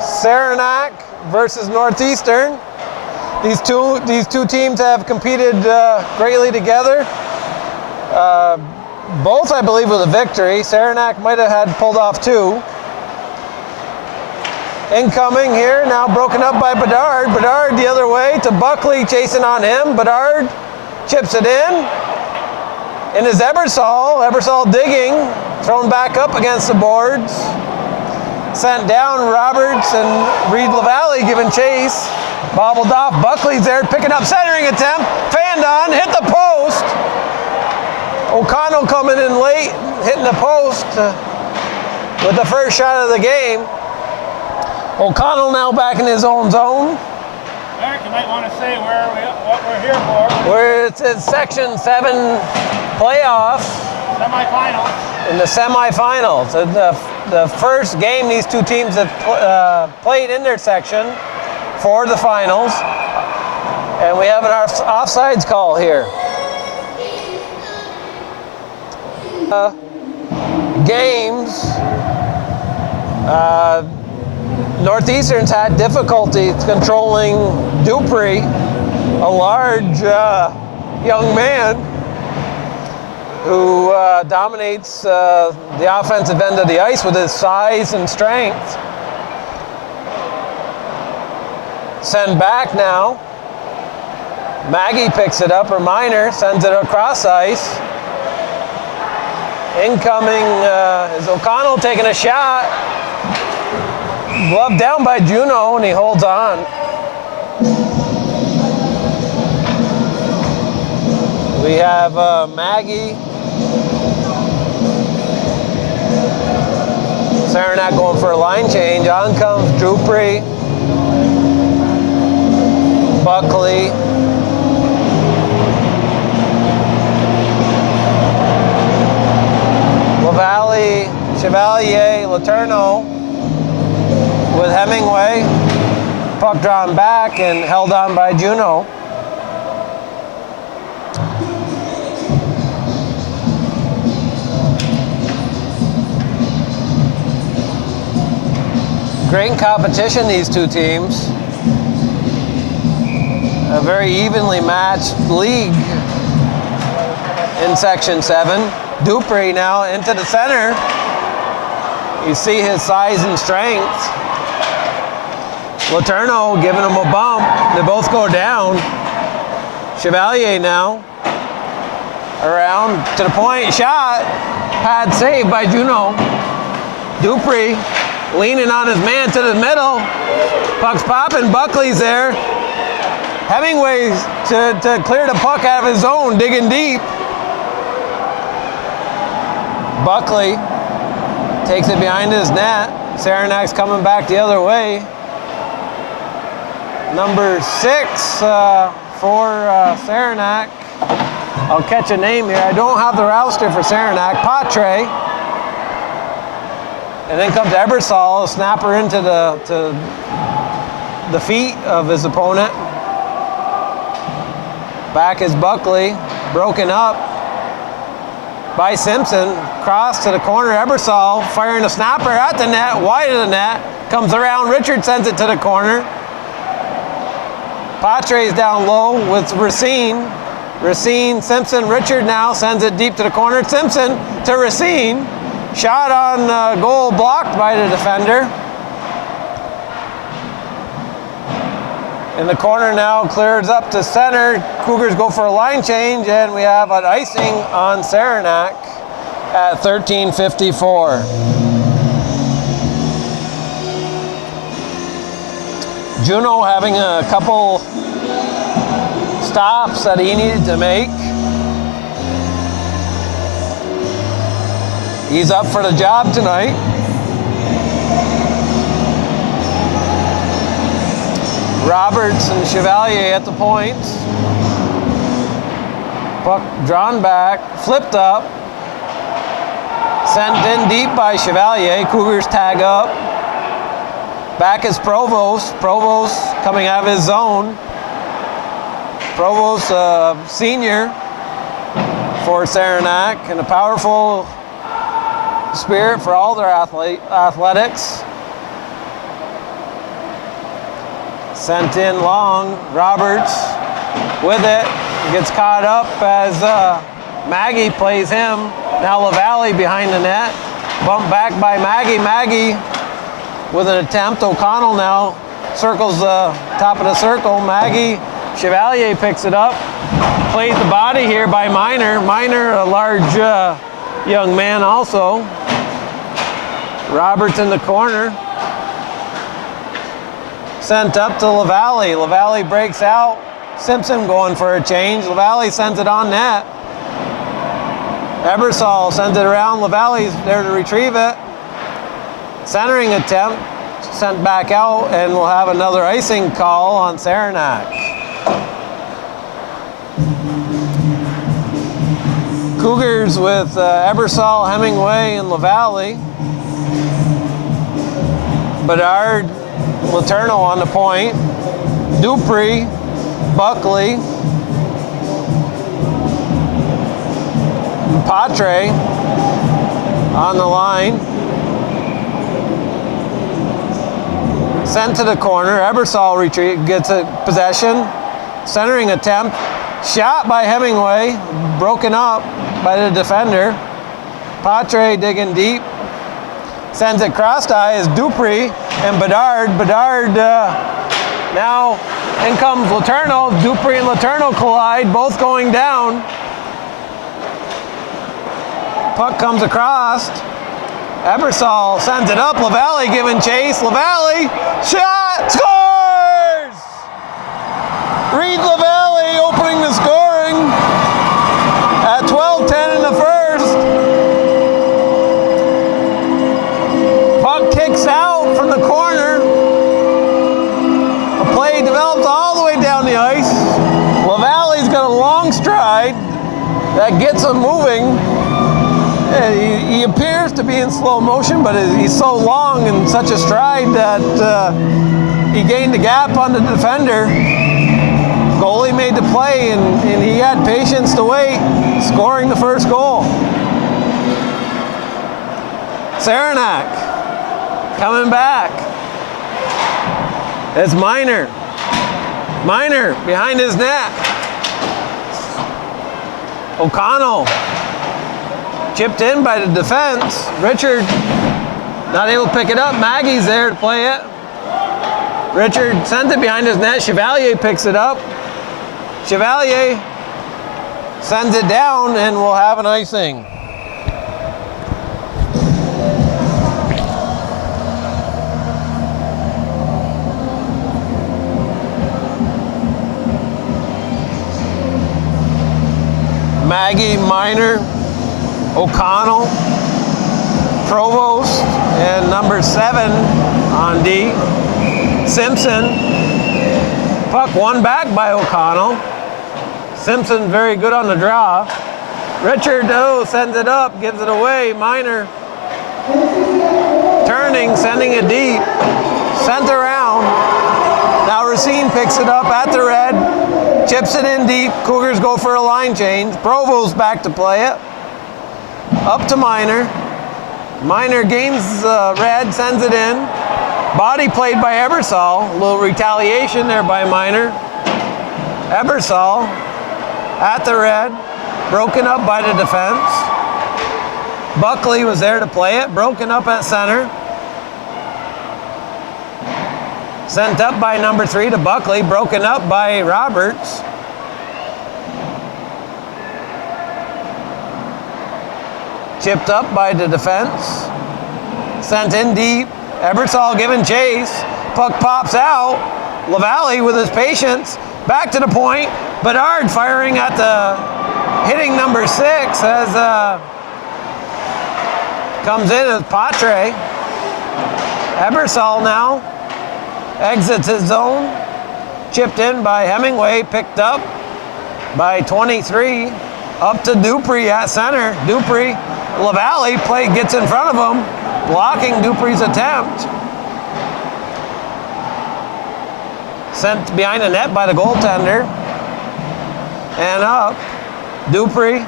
Saranac versus Northeastern. These two teams have competed greatly together. Both, I believe, with a victory. Saranac might have had pulled off two. Incoming here, now broken up by Bedard. Bedard the other way to Buckley, chasing on him. Bedard chips it in. In is Ebersol. Ebersol digging, thrown back up against the boards. Sent down, Roberts and Reed LaValle giving chase. Bobbled off, Buckley's there, picking up, centering attempt. Fanned on, hit the post. O'Connell coming in late, hitting the post with the first shot of the game. O'Connell now back in his own zone. Eric, you might want to say what we're here for. It's in Section 7 playoffs. Semifinals. In the semifinals. The first game these two teams have played in their section for the finals. And we have an offsides call here. Games. Northeastern's had difficulty controlling Dupree, a large young man who dominates the offensive end of the ice with his size and strength. Send back now. Maggie picks it up, or Miner sends it across ice. Incoming is O'Connell taking a shot. Glove down by Juneau, and he holds on. We have Maggie. Saranac going for a line change. On comes Dupree. Buckley. LaValle, Chevalier, Letourneau with Hemingway. Puck drawn back and held on by Juneau. Great competition, these two teams. A very evenly matched league in Section 7. Dupree now into the center. You see his size and strength. Letourneau giving him a bump. They both go down. Chevalier now around to the point. Shot. Pad saved by Juneau. Dupree leaning on his man to the middle. Puck's popping. Buckley's there. Hemingway to clear the puck out of his zone, digging deep. Buckley takes it behind his net. Saranac's coming back the other way. Number 6 for Saranac. I'll catch a name here. I don't have the roster for Saranac. Patre. And then comes Ebersol, snapper into the feet of his opponent. Back is Buckley, broken up by Simpson. Cross to the corner, Ebersol firing a snapper at the net, wide of the net. Comes around, Richard sends it to the corner. Patre's down low with Racine. Racine, Simpson, Richard now sends it deep to the corner. Simpson to Racine. Shot on goal blocked by the defender. In the corner now, clears up to center. Cougars go for a line change, and we have an icing on Saranac at 13:54. Juneau having a couple stops that he needed to make. He's up for the job tonight. Roberts and Chevalier at the points. Puck drawn back, flipped up. Sent in deep by Chevalier. Cougars tag up. Back is Provost. Provost coming out of his zone. Provost, senior for Saranac, and a powerful spirit for all their athletics. Sent in long. Roberts with it. Gets caught up as Maggie plays him. Now LaValle behind the net. Bumped back by Maggie. Maggie with an attempt. O'Connell now circles the top of the circle. Maggie, Chevalier picks it up. Plays the body here by Minor. Minor, a large young man also. Roberts in the corner. Sent up to LaValle. LaValle breaks out. Simpson going for a change. LaValle sends it on net. Ebersol sends it around. LaValle's there to retrieve it. Centering attempt. Sent back out, and we'll have another icing call on Saranac. Cougars with Ebersol, Hemingway, and LaValle. Bedard, Letourneau on the point. Dupree, Buckley, Patre on the line. Sent to the corner. Ebersol retreat, gets a possession. Centering attempt. Shot by Hemingway. Broken up by the defender. Patre digging deep. Sends it cross eye as Dupree and Bedard. Bedard now in comes Letourneau. Dupree and Letourneau collide, both going down. Puck comes across. Ebersol sends it up. LaValle giving chase. LaValle, shot, scores! Reed LaValle opening the scoring at 12:10 in the first. Puck kicks out from the corner. A play develops all the way down the ice. LaValle's got a long stride that gets him moving. He appears to be in slow motion, but he's so long and such a stride that he gained a gap on the defender. Goalie made the play, and he had patience to wait, scoring the first goal. Saranac coming back. It's Minor. Minor behind his net. O'Connell. Chipped in by the defense. Richard not able to pick it up. Maggie's there to play it. Richard sends it behind his net. Chevalier picks it up. Chevalier sends it down, and we'll have an icing. Maggie, Minor, O'Connell, Provost, and number 7 on D. Simpson. Puck won back by O'Connell. Simpson very good on the draw. Richard sends it up, gives it away. Minor turning, sending it deep. Sent around. Now Racine picks it up at the red. Chips it in deep. Cougars go for a line change. Provost back to play it. Up to Minor. Minor gains red, sends it in. Body played by Ebersol. A little retaliation there by Minor. Ebersol at the red. Broken up by the defense. Buckley was there to play it. Broken up at center. Sent up by number 3 to Buckley. Broken up by Roberts. Chipped up by the defense. Sent in deep. Ebersol giving chase. Puck pops out. LaValle with his patience. Back to the point. Bedard firing at hitting number 6 as comes in as Patre. Ebersol now exits his zone. Chipped in by Hemingway. Picked up by 23. Up to Dupree at center. Dupree. LaValle gets in front of him, blocking Dupree's attempt. Sent behind the net by the goaltender. And up. Dupree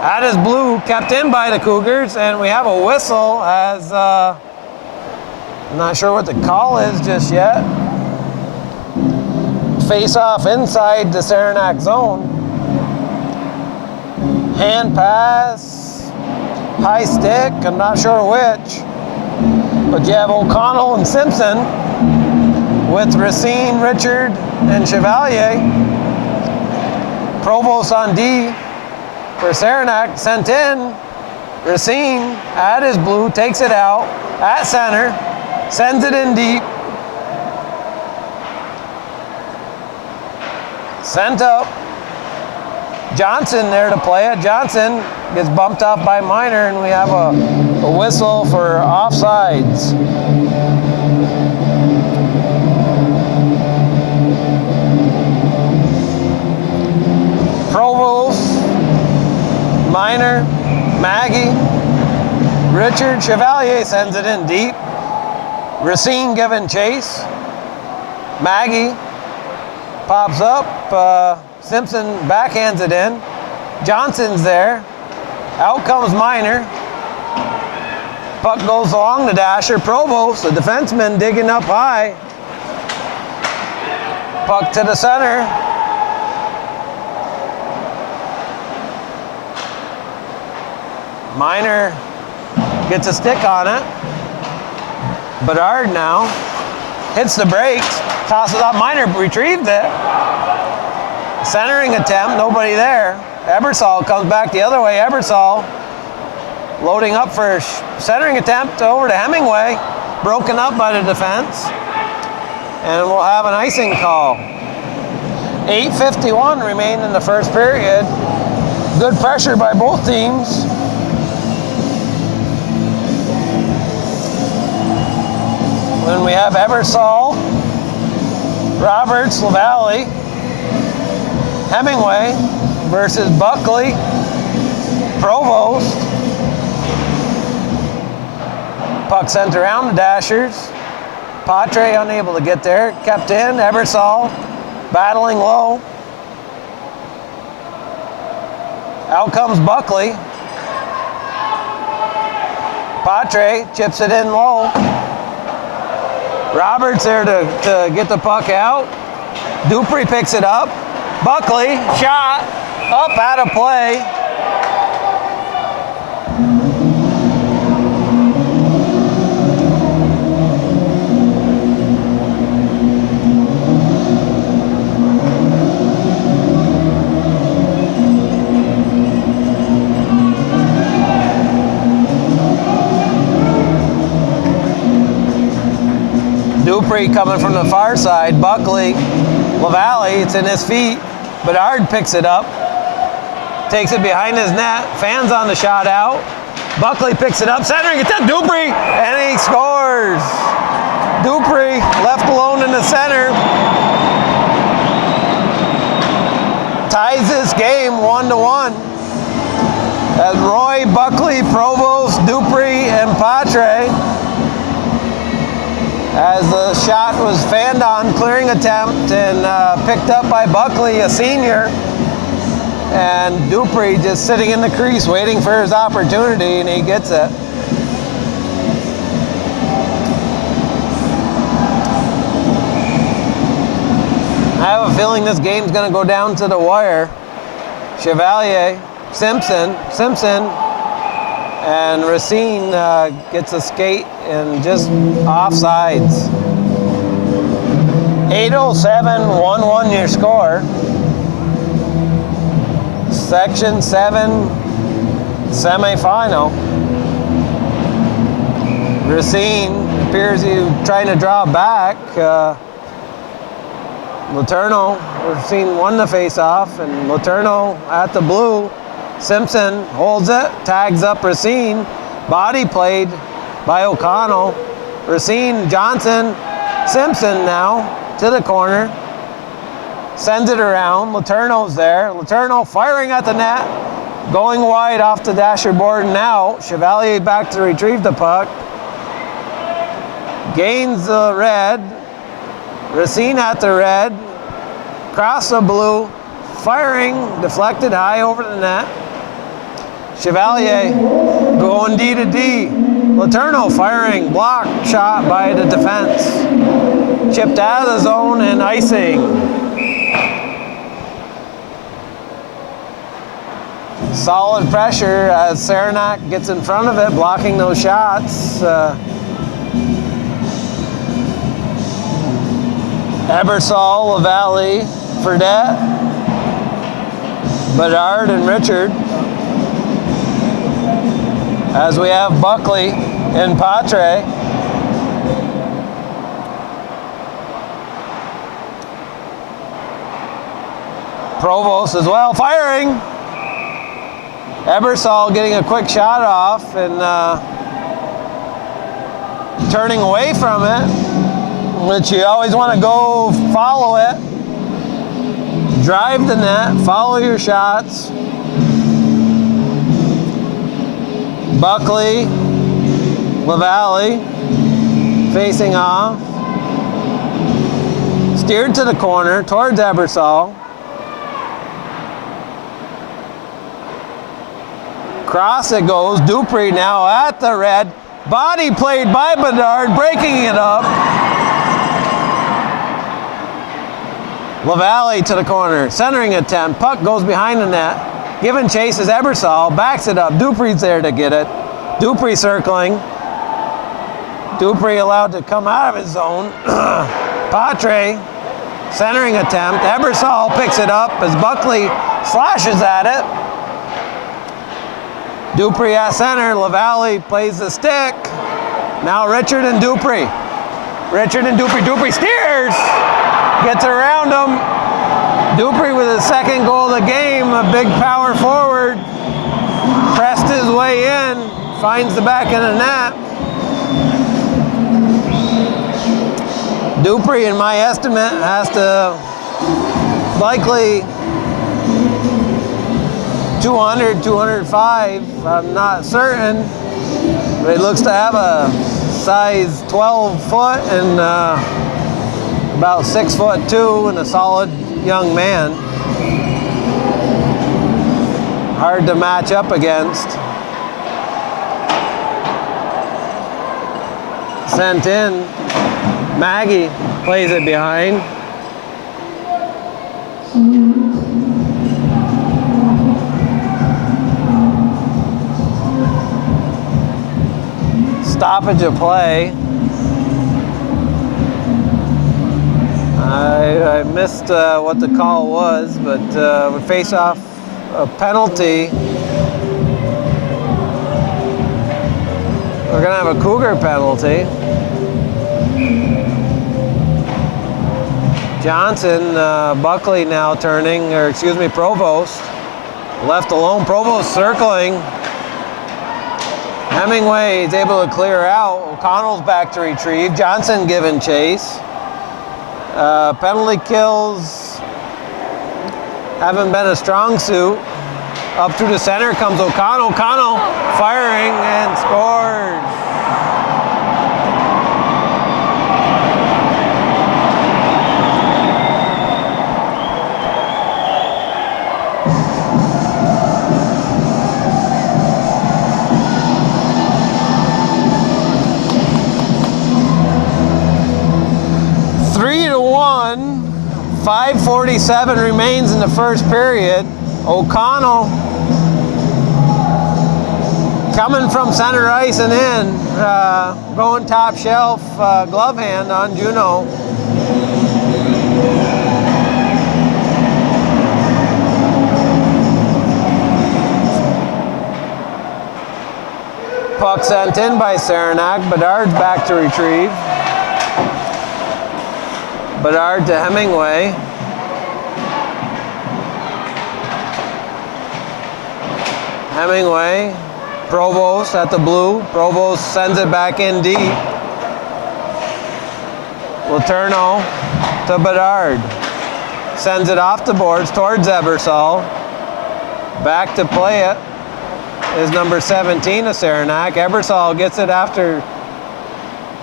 at his blue, kept in by the Cougars, and we have a whistle as I'm not sure what the call is just yet. face off inside the Saranac zone. Hand pass, high stick, I'm not sure which. But you have O'Connell and Simpson with Racine, Richard, and Chevalier. Provost on D for Saranac, sent in. Racine at his blue, takes it out at center, sends it in deep. Sent up. Johnson there to play it. Johnson gets bumped up by Minor, and we have a whistle for offsides. Provost, Minor, Maggie, Richard, Chevalier sends it in deep. Racine giving chase. Maggie pops up. Simpson backhands it in. Johnson's there. Out comes Minor. Puck goes along the dasher. Provost, the defenseman, digging up high. Puck to the center. Minor gets a stick on it. Bedard now hits the brakes, tosses up. Minor retrieved it. Centering attempt, nobody there. Ebersol comes back the other way. Ebersol loading up for centering attempt over to Hemingway. Broken up by the defense. And we'll have an icing call. 8:51 remain in the first period. Good pressure by both teams. Then we have Ebersol, Roberts, LaValle, Hemingway versus Buckley, Provost. Puck sent around the Dashers. Patre unable to get there. Kept in. Ebersol battling low. Out comes Buckley. Patre chips it in low. Roberts there to get the puck out. Dupree picks it up. Buckley, shot, up out of play. Dupree coming from the far side. Buckley, LaValle, it's in his feet. Bedard picks it up, takes it behind his net, fans on the shot out. Buckley picks it up, centering it to Dupree, and he scores. Dupree left alone in the center. Ties this game 1-1. As Roy, Buckley, Provost, Dupree, and Patre. As the shot was fanned on, clearing attempt, and picked up by Buckley, a senior. And Dupree just sitting in the crease waiting for his opportunity, and he gets it. I have a feeling this game's going to go down to the wire. Chevalier, Simpson, and Racine gets a skate and just offsides. 8:07, 1-1 your score. Section 7 semifinal. Racine appears he's trying to draw back. Letourneau, Racine won the face-off, and Letourneau at the blue. Simpson holds it, tags up Racine. Body played by O'Connell. Racine, Johnson, Simpson now to the corner. Sends it around. Letourneau's there. Letourneau firing at the net. Going wide off the dasher board now. Chevalier back to retrieve the puck. Gains the red. Racine at the red. Cross the blue. Firing, deflected high over the net. Chevalier going D to D. Letourneau firing, blocked shot by the defense. Chipped out of the zone and icing. Solid pressure as Saranac gets in front of it, blocking those shots. Ebersol, LaValle, Fredette, Bedard, and Richard. As we have Buckley and Patre. Provost as well, firing. Ebersol getting a quick shot off and turning away from it, which you always want to go follow it. Drive the net, follow your shots. Buckley, LaValle, facing off. Steered to the corner towards Ebersol. Cross it goes. Dupree now at the red. Body played by Bedard, breaking it up. LaValle to the corner. Centering attempt. Puck goes behind the net. Giving chase is Ebersol. Backs it up. Dupree's there to get it. Dupree circling. Dupree allowed to come out of his zone. Patre. Centering attempt. Ebersol picks it up as Buckley slashes at it. Dupree at center, LaValle plays the stick. Now Richard and Dupree. Richard and Dupree. Dupree steers, gets around him. Dupree with his second goal of the game, a big power forward. Pressed his way in, finds the back of the net. Dupree, in my estimate, has to likely 200, 205, I'm not certain, but he looks to have a size 12 foot and about 6'2" and a solid young man. Hard to match up against. Sent in, Maggie plays it behind. Stoppage of play. I missed what the call was, but we face off a penalty. We're gonna have a Cougar penalty. Johnson, Buckley now turning, or excuse me, Provost. Left alone, Provost circling. Hemingway is able to clear out. O'Connell's back to retrieve. Johnson giving chase. Penalty kills haven't been a strong suit. Up through the center comes O'Connell. O'Connell firing and scores. (3-1). 5:47 remains in the first period. O'Connell coming from center ice and in, going top shelf, glove hand on Juno. Puck sent in by Saranac. Bedard's back to retrieve. Bedard to Hemingway. Hemingway, Provost at the blue. Provost sends it back in deep. Letourneau to Bedard. Sends it off the boards towards Ebersol. Back to play it is number 17 of Saranac. Ebersol gets it after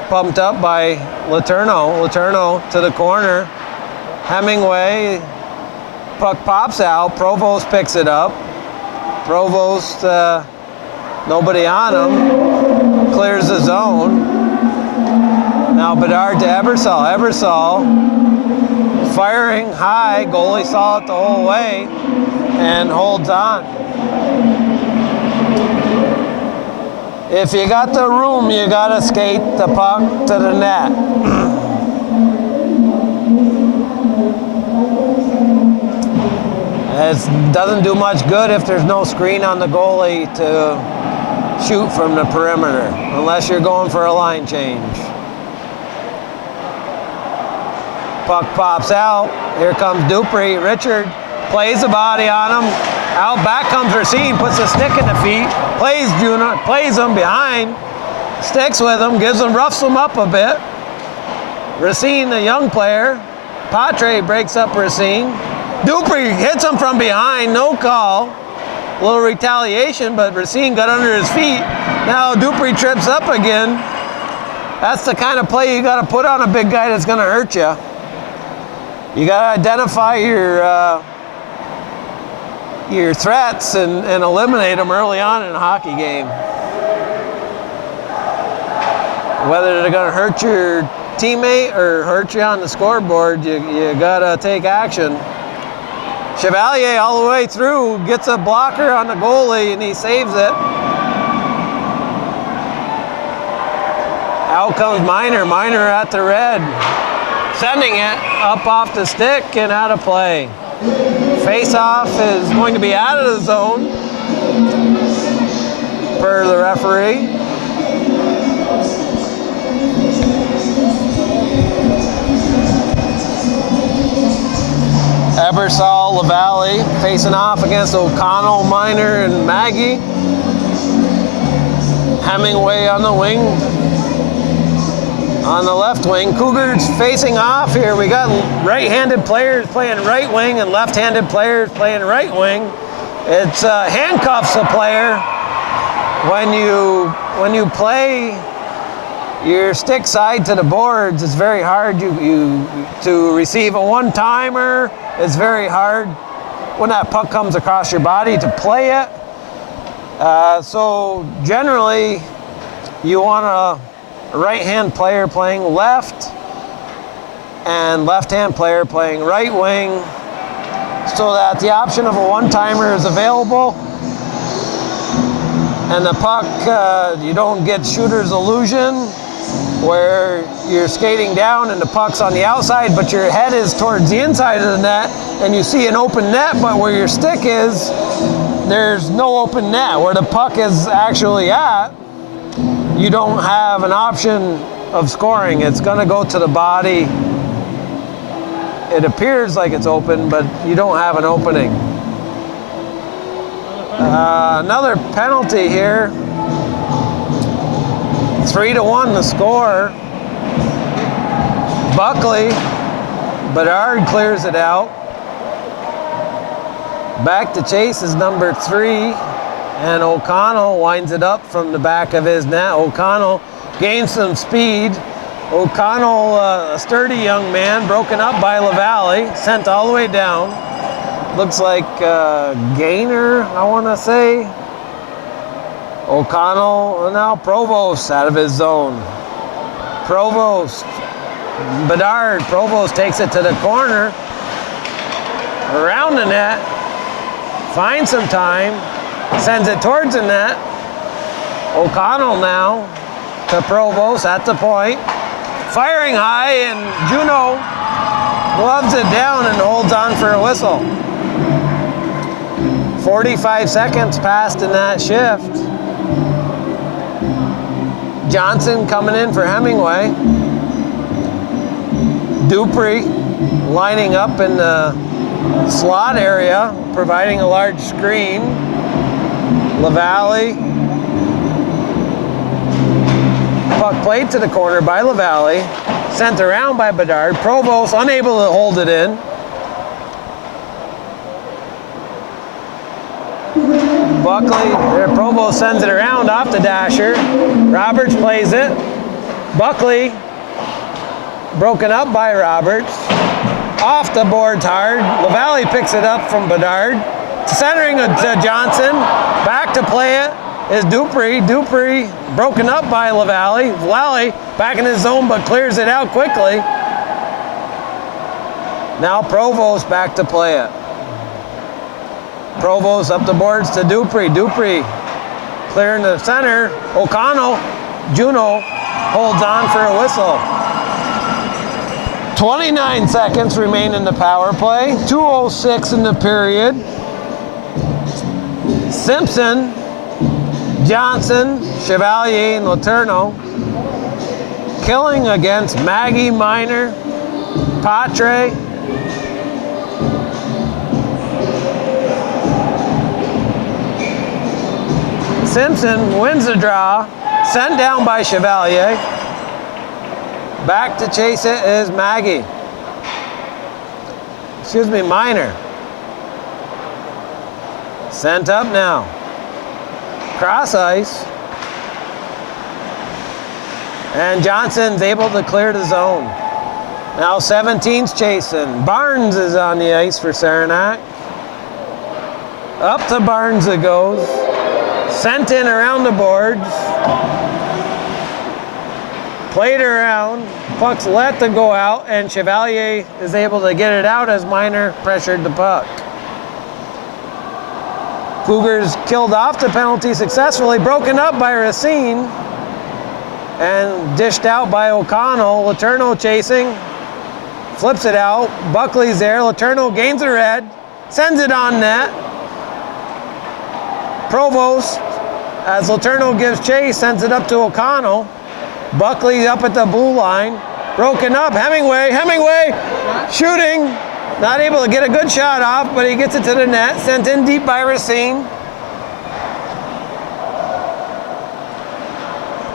pumped up by Letourneau. Letourneau to the corner. Hemingway, puck pops out. Provost picks it up. Provost, nobody on him. Clears the zone. Now Bedard to Ebersol. Ebersol firing high. Goalie saw it the whole way and holds on. If you got the room, you gotta skate the puck to the net. It doesn't do much good if there's no screen on the goalie to shoot from the perimeter, unless you're going for a line change. Puck pops out. Here comes Dupree. Richard plays the body on him. Out back comes Racine, puts a stick in the feet, plays him behind, sticks with him, roughs him up a bit. Racine, the young player. Patre breaks up Racine. Dupree hits him from behind, no call. A little retaliation, but Racine got under his feet. Now Dupree trips up again. That's the kind of play you got to put on a big guy that's going to hurt you. You got to identify your threats and eliminate them early on in a hockey game. Whether they're going to hurt your teammate or hurt you on the scoreboard, you got to take action. Chevalier all the way through, gets a blocker on the goalie and he saves it. Out comes Minor at the red, sending it up off the stick and out of play. Face-off is going to be out of the zone per the referee. Ebersol, LaValle facing off against O'Connell, Minor, and Maggie. Hemingway on the wing. On the left wing, Cougars facing off here. We got right-handed players playing right wing and left-handed players playing right wing. It's handcuffs a player when you play your stick side to the boards. It's very hard to receive a one-timer. It's very hard when that puck comes across your body to play it. So generally, you want a right-hand player playing left and left-hand player playing right wing so that the option of a one-timer is available. And the puck, you don't get shooter's illusion where you're skating down and the puck's on the outside, but your head is towards the inside of the net and you see an open net, but where your stick is, there's no open net. Where the puck is actually at, you don't have an option of scoring. It's going to go to the body. It appears like it's open, but you don't have an opening. Another penalty here. 3-1 the score. Buckley, Bedard clears it out. Back to chase is number 3, and O'Connell winds it up from the back of his net. O'Connell gains some speed. O'Connell, a sturdy young man, broken up by LaValle, sent all the way down. Looks like Gainer, I want to say. O'Connell, now Provost out of his zone. Provost, Bedard, Provost takes it to the corner. Around the net, finds some time, sends it towards the net. O'Connell now to Provost at the point. Firing high, and Juneau gloves it down and holds on for a whistle. 45 seconds passed in that shift. Johnson coming in for Hemingway. Dupree lining up in the slot area, providing a large screen. LaValle. Puck played to the corner by LaValle. Sent around by Bedard. Provost unable to hold it in. Buckley, Provost sends it around off the dasher. Roberts plays it. Buckley, broken up by Roberts. Off the boards hard. LaValle picks it up from Bedard. Centering to Johnson. Back to play it is Dupree. Dupree broken up by LaValle. LaValle back in his zone but clears it out quickly. Now Provost back to play it. Provost up the boards to Dupree. Dupree Clearing the center. O'Connell. Juno holds on for a whistle. 29 seconds remain in the power play. 2:06 in the period. Simpson, Johnson, Chevalier, and Letourneau. Killing against Maggie, Minor, Patre. Simpson wins the draw, sent down by Chevalier. Back to chase it is Maggie. Excuse me, Minor. Sent up now. Cross ice. And Johnson's able to clear the zone. Now 17's chasing. Barnes is on the ice for Saranac. Up to Barnes it goes. Sent in around the boards. Played around. Puck's let to go out, and Chevalier is able to get it out as Minor pressured the puck. Cougars killed off the penalty successfully, broken up by Racine, and dished out by O'Connell. Letourneau chasing, flips it out. Buckley's there. Letourneau gains a red, sends it on net. Provost, as Letourneau gives chase, sends it up to O'Connell. Buckley up at the blue line, broken up. Hemingway shooting, not able to get a good shot off, but he gets it to the net, sent in deep by Racine.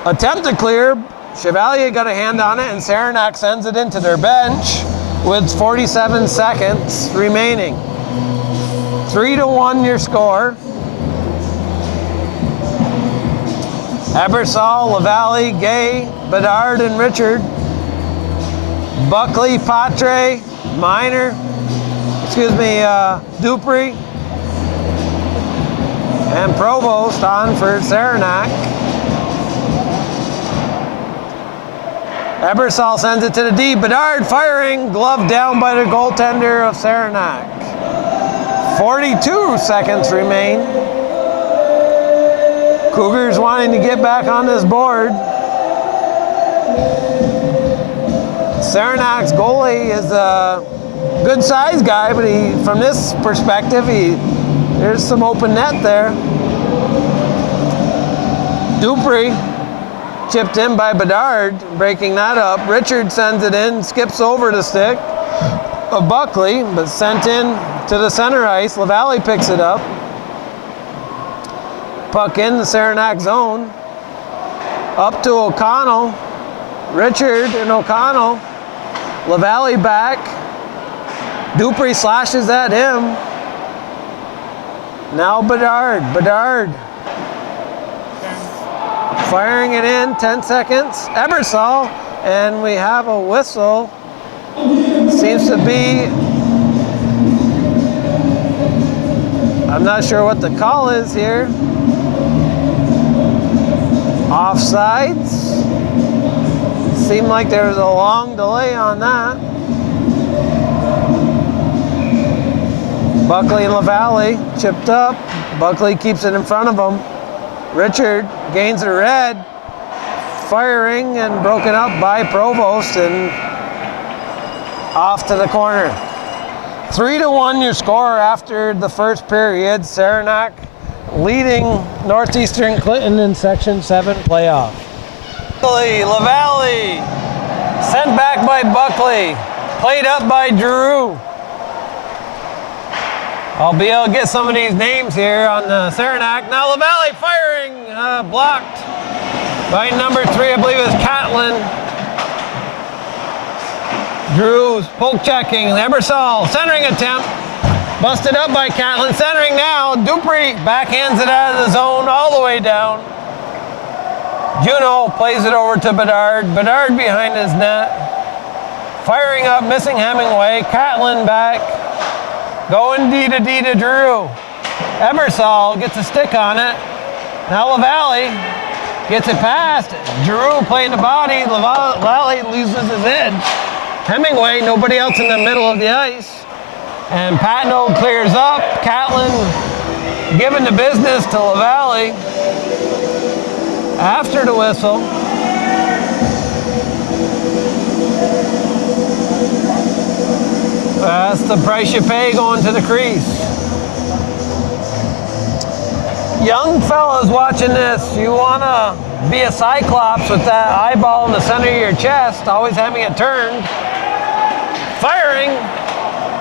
Attempt to clear, Chevalier got a hand on it, and Saranac sends it into their bench with 47 seconds remaining. 3-1 your score. Ebersol, LaValle, Gay, Bedard, and Richard. Buckley, Patre, Minor, Dupree, and Provost on for Saranac. Ebersol sends it to the D. Bedard firing, glove down by the goaltender of Saranac. 42 seconds remain. Cougars wanting to get back on this board. Saranac's goalie is a good size guy, but from this perspective, there's some open net there. Dupree chipped in by Bedard, breaking that up. Richard sends it in, skips over the stick of Buckley, but sent in to the center ice. LaValle picks it up. Puck in the Saranac zone. Up to O'Connell. Richard and O'Connell. LaValle back. Dupree slashes at him. Now Bedard. Bedard firing it in, 10 seconds. Ebersol, and we have a whistle. Seems to be, I'm not sure what the call is here. Offsides. Seemed like there was a long delay on that. Buckley and LaValle chipped up. Buckley keeps it in front of him. Richard gains a red. Firing and broken up by Provost and off to the corner. 3-1 your score after the first period. Saranac leading Northeastern Clinton in Section 7 playoff. LaValle, sent back by Buckley, played up by Drew. I'll be able to get some of these names here on the Saranac. Now LaValle firing, blocked by number 3, I believe it was Catlin. Drew's poke checking, Ebersol, centering attempt. Busted up by Catlin, centering now. Dupree backhands it out of the zone all the way down. Juno plays it over to Bedard. Bedard behind his net. Firing up, missing Hemingway. Catlin back. Going D to Drew. Ebersol gets a stick on it. Now LaValle gets it past. Drew playing the body. LaValle loses his edge. Hemingway, nobody else in the middle of the ice. And Patno clears up. Catlin giving the business to LaValle. after the whistle. That's the price you pay going to the crease. Young fellas watching this, you want to be a cyclops with that eyeball in the center of your chest, always having it turned. Firing,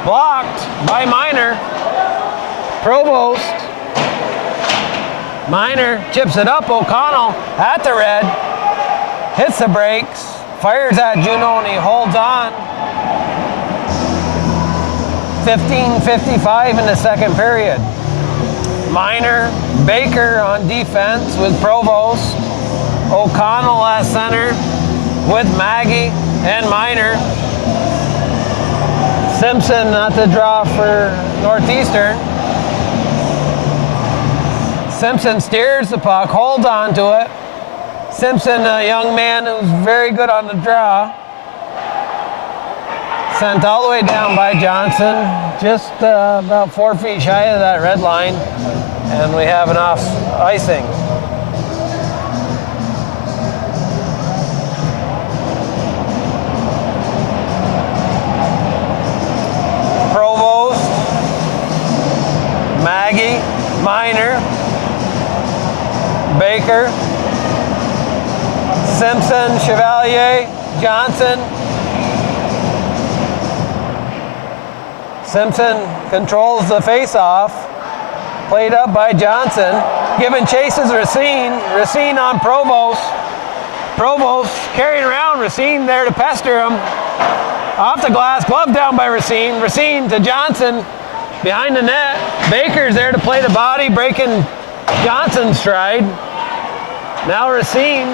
blocked by Minor. Provost. Minor chips it up. O'Connell at the red. Hits the brakes. Fires at Juneau and he holds on. 15:55 in the second period. Minor, Baker on defense with Provost. O'Connell at center with Maggie and Minor. Simpson at the draw for Northeastern. Simpson steers the puck, holds on to it. Simpson, a young man who's very good on the draw. Sent all the way down by Johnson, just about 4 feet shy of that red line. And we have an off icing. Provost, Maggie, Minor, Baker, Simpson, Chevalier, Johnson. Simpson controls the face-off. Played up by Johnson. Giving chase is Racine. Racine on Provost. Provost carrying around Racine there to pester him. Off the glass, glove down by Racine. Racine to Johnson behind the net. Baker's there to play the body, breaking Johnson's stride. Now Racine,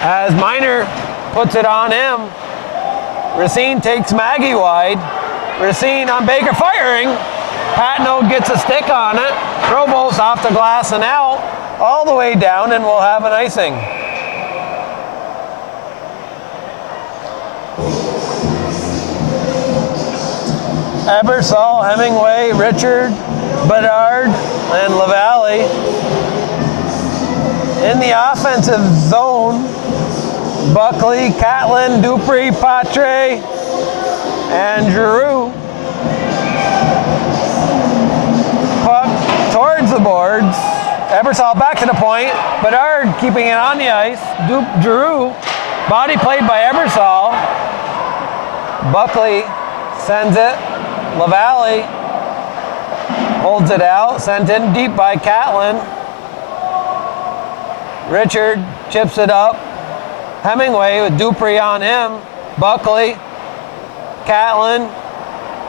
as Minor puts it on him. Racine takes Maggie wide. Racine on Baker firing. Patno gets a stick on it. Provost off the glass and out, all the way down, and we'll have an icing. Ebersol, Hemingway, Richard, Bedard, and LaValle. In the offensive zone, Buckley, Catlin, Dupree, Patre, and Giroux. Puck towards the boards. Ebersol back to the point. Bedard keeping it on the ice. Giroux, body played by Ebersol. Buckley sends it. LaValle holds it out. Sent in deep by Catlin. Richard chips it up. Hemingway with Dupree on him. Buckley. Catlin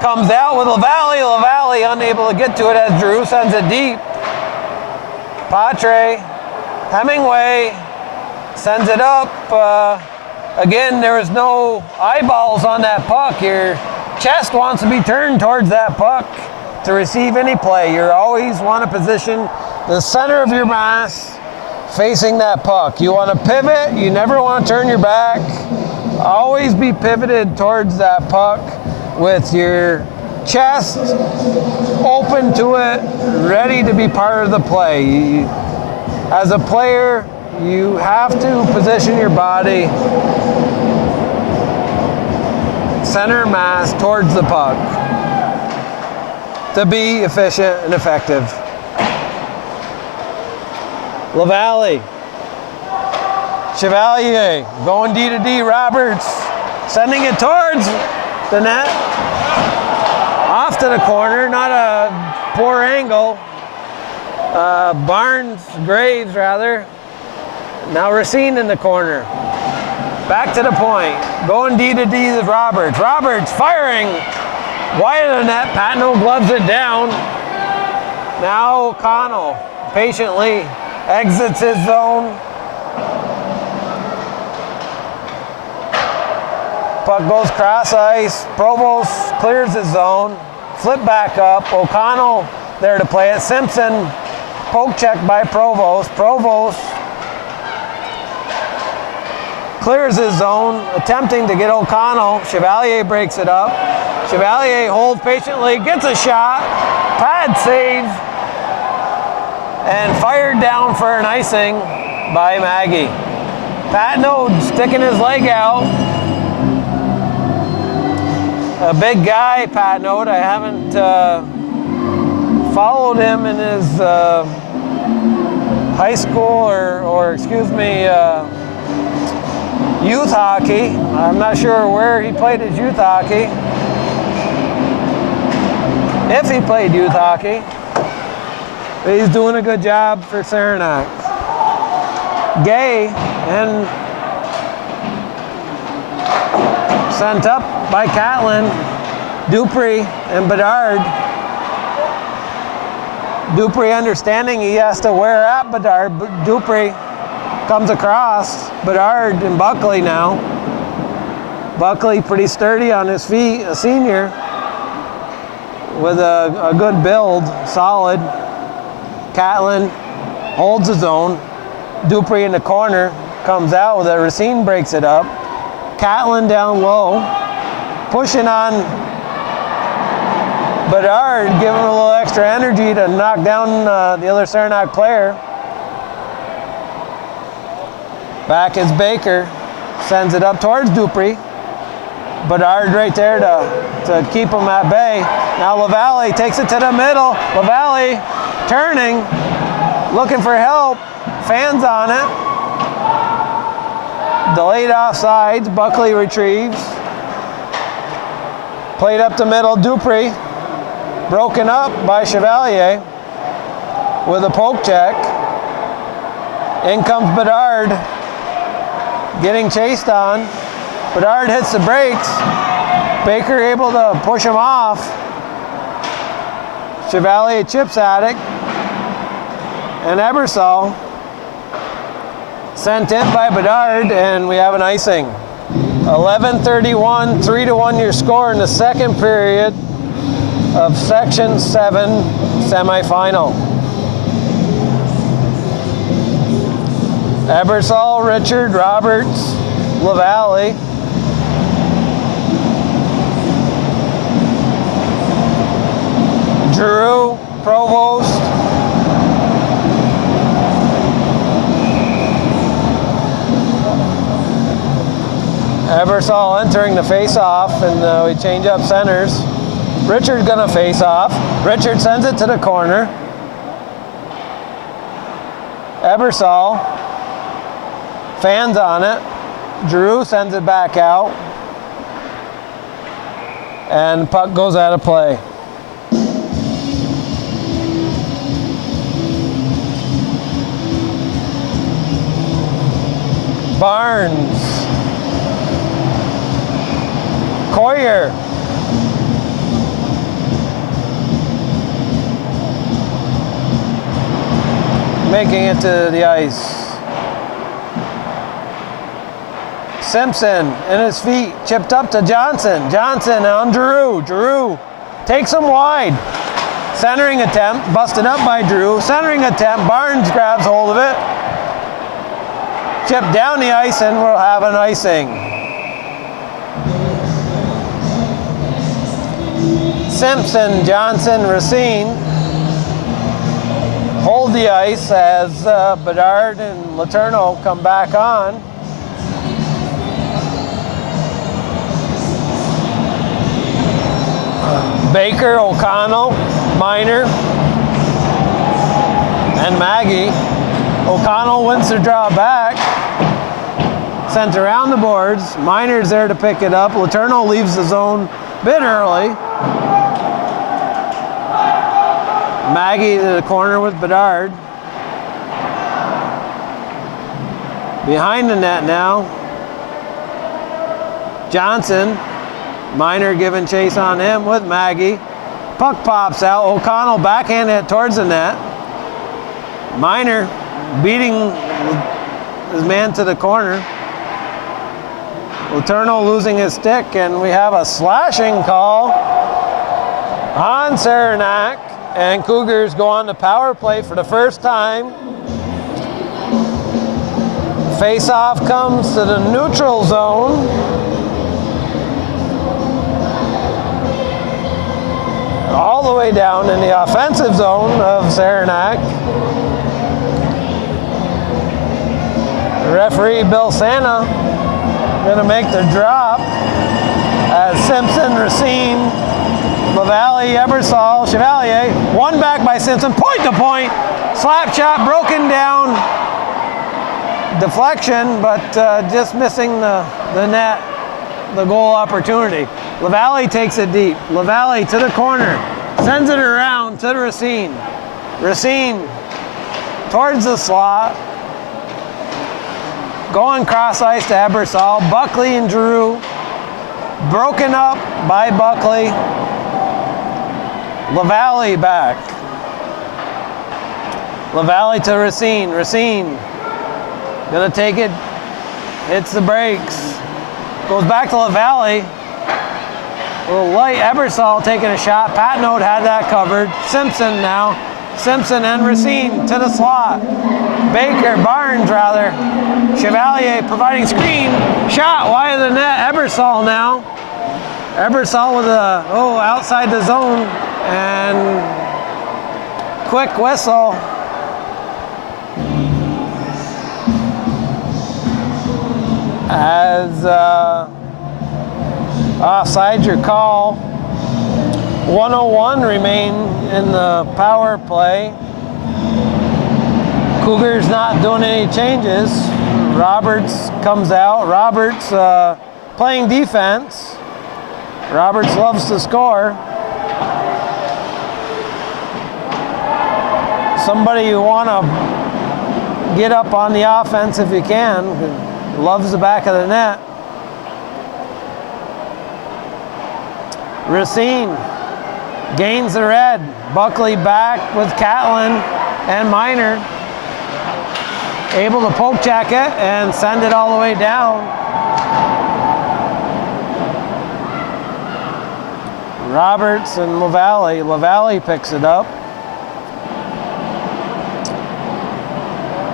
comes out with LaValle. LaValle unable to get to it as Drew sends it deep. Patre. Hemingway sends it up. Again, there was no eyeballs on that puck. Your chest wants to be turned towards that puck to receive any play. You always want to position the center of your mass facing that puck. You want to pivot. You never want to turn your back. Always be pivoted towards that puck with your chest open to it, ready to be part of the play. As a player, you have to position your body center mass towards the puck to be efficient and effective. LaValle. Chevalier going D to D. Roberts sending it towards the net. Off to the corner, not a poor angle. Graves rather. Now Racine in the corner. Back to the point. Going D to D with Roberts. Roberts firing wide of the net. Patno gloves it down. Now O'Connell patiently exits his zone. Puck goes cross ice. Provost clears his zone. Flip back up. O'Connell there to play it. Simpson poke check by Provost. Provost clears his zone, attempting to get O'Connell. Chevalier breaks it up. Chevalier holds patiently, gets a shot. Pad save. and fired down for an icing by Maggie. Patnode sticking his leg out. A big guy, Patnode. I haven't followed him in his high school or excuse me, youth hockey. I'm not sure where he played his youth hockey. If he played youth hockey. But he's doing a good job for Saranac. Gay and sent up by Catlin, Dupree, and Bedard. Dupree understanding he has to wear at Bedard, but Dupree comes across Bedard and Buckley now. Buckley pretty sturdy on his feet, a senior, with a good build, solid. Catlin holds his own. Dupree in the corner, comes out with a Racine, breaks it up. Catlin down low, pushing on Bedard, giving him a little extra energy to knock down the other Saranac player. Back is Baker, sends it up towards Dupree. Bedard right there to keep him at bay. Now LaValle takes it to the middle. LaValle turning, looking for help. Fans on it. Delayed offsides. Buckley retrieves. Played up the middle. Dupree broken up by Chevalier with a poke check. In comes Bedard, getting chased on. Bedard hits the brakes. Baker able to push him off. Chevalier chips at it. And Ebersol sent in by Bedard, and we have an icing. 11:31, 3-1 your score in the second period of Section 7 semifinal. Ebersol, Richard, Roberts, LaValle. Drew, Provost. Ebersol entering the face-off, and we change up centers. Richard's gonna face off. Richard sends it to the corner. Ebersol, fans on it. Drew sends it back out. And puck goes out of play. Barnes. Coyer. Making it to the ice. Simpson in his feet, chipped up to Johnson. Johnson on Drew. Drew takes him wide. Centering attempt, busted up by Drew. Centering attempt, Barnes grabs hold of it. Chipped down the ice, and we'll have an icing. Simpson, Johnson, Racine hold the ice as Bedard and Letourneau come back on. Baker, O'Connell, Miner, and Maggie. O'Connell wins the draw back. Sent around the boards. Miner's there to pick it up. Letourneau leaves the zone a bit early. Maggie to the corner with Bedard. Behind the net now. Johnson. Miner giving chase on him with Maggie. Puck pops out. O'Connell backhand it towards the net. Miner beating his man to the corner. Letourneau losing his stick, and we have a slashing call on Saranac. And Cougars go on the power play for the first time. Face-off comes to the neutral zone. All the way down in the offensive zone of Saranac. Referee Bill Santa gonna make the drop as Simpson, Racine, LaValle, Ebersol, Chevalier. One back by Simpson, point to point. Slap shot broken down. Deflection, but just missing the net, the goal opportunity. LaValle takes it deep. LaValle to the corner. Sends it around to Racine. Racine towards the slot. Going cross ice to Ebersol. Buckley and Giroux. Broken up by Buckley. LaValle back. LaValle to Racine. Racine gonna take it. Hits the brakes. Goes back to LaValle. A little light. Ebersol taking a shot. Patnode had that covered. Simpson now. Simpson and Racine to the slot. Barnes rather. Chevalier providing screen. Shot wide of the net. Ebersol now. Ebersol with a, outside the zone. And quick whistle. As offside your call. 101 remain in the power play. Cougars not doing any changes. Roberts comes out. Roberts playing defense. Roberts loves to score. Somebody you want to get up on the offense if you can. Loves the back of the net. Racine gains the red. Buckley back with Catlin and Miner. Able to poke check it and send it all the way down. Roberts and LaValle. LaValle picks it up.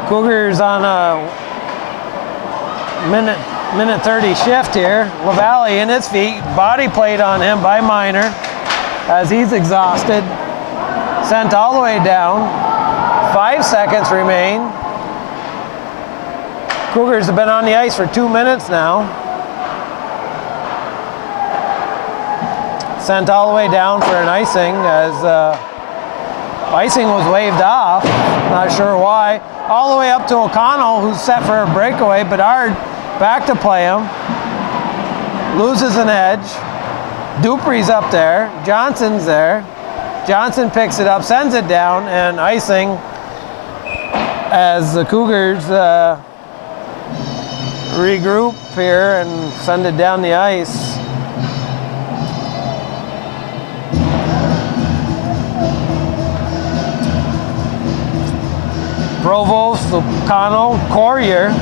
Cougars on a minute 30 shift here. LaValle in his feet. Body plate on him by Miner as he's exhausted. Sent all the way down. 5 seconds remain. Cougars have been on the ice for 2 minutes now. Sent all the way down for an icing as icing was waved off. Not sure why. All the way up to O'Connell, who's set for a breakaway. Bedard back to play him. Loses an edge. Dupree's up there. Johnson's there. Johnson picks it up, sends it down, and icing as the Cougars regroup here and send it down the ice. Provost, O'Connell, Courier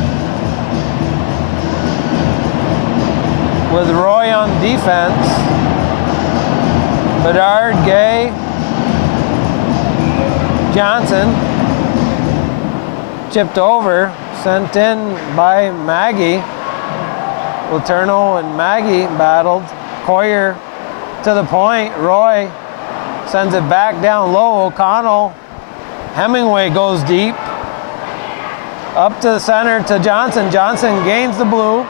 with Roy on defense. Bedard, Gay, Johnson, chipped over, sent in by Maggie. Letourneau and Maggie battled. Courier to the point. Roy sends it back down low. O'Connell. Hemingway goes deep. Up to the center to Johnson. Johnson gains the blue.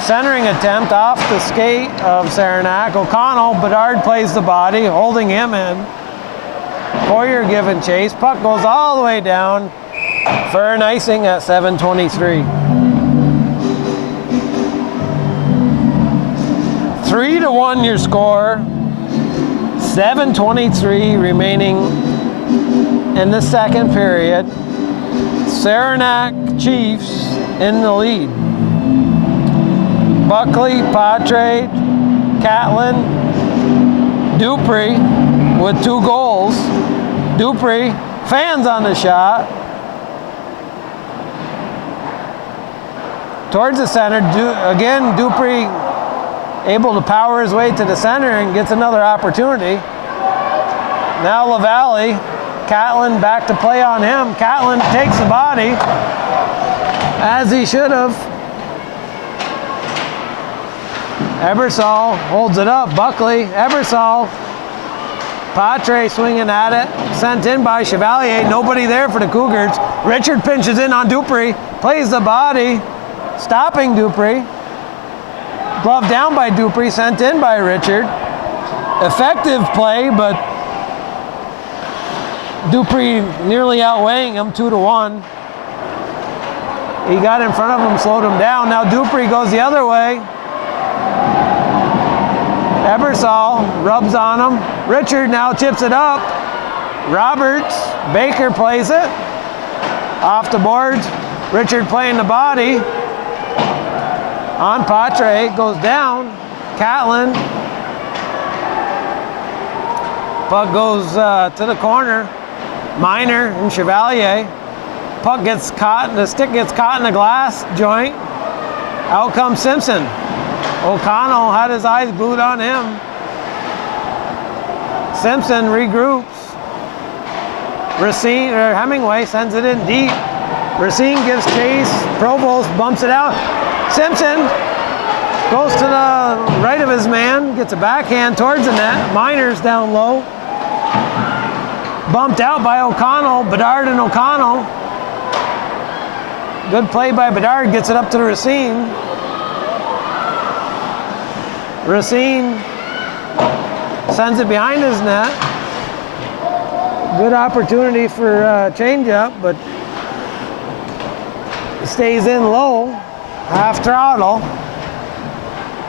Centering attempt off the skate of Saranac. O'Connell, Bedard plays the body, holding him in. Courier giving chase. Puck goes all the way down for an icing at 7:23. 3-1 your score. 7:23 remaining in the second period. Saranac Chiefs in the lead. Buckley, Patre, Catlin, Dupree with 2 goals. Dupree, fans on the shot. Towards the center, again Dupree able to power his way to the center and gets another opportunity. Now LaValle, Catlin back to play on him. Catlin takes the body, as he should have. Ebersol holds it up. Buckley, Ebersol, Patre swinging at it. Sent in by Chevalier. Nobody there for the Cougars. Richard pinches in on Dupree. Plays the body. Stopping Dupree. Glove down by Dupree. Sent in by Richard. Effective play, but Dupree nearly outweighing him 2-1. He got in front of him, slowed him down. Now Dupree goes the other way. Ebersol rubs on him. Richard now chips it up. Roberts, Baker plays it. Off the boards. Richard playing the body. On Patre, goes down. Catlin. Puck goes to the corner. Minor and Chevalier. Puck gets caught, the stick gets caught in the glass joint. Out comes Simpson. O'Connell had his eyes glued on him. Simpson regroups. Racine, or Hemingway sends it in deep. Racine gives chase. Provost bumps it out. Simpson goes to the right of his man, gets a backhand towards the net. Minor's down low. Bumped out by O'Connell. Bedard and O'Connell. Good play by Bedard, gets it up to Racine. Racine sends it behind his net. Good opportunity for change-up, but stays in low, half throttle.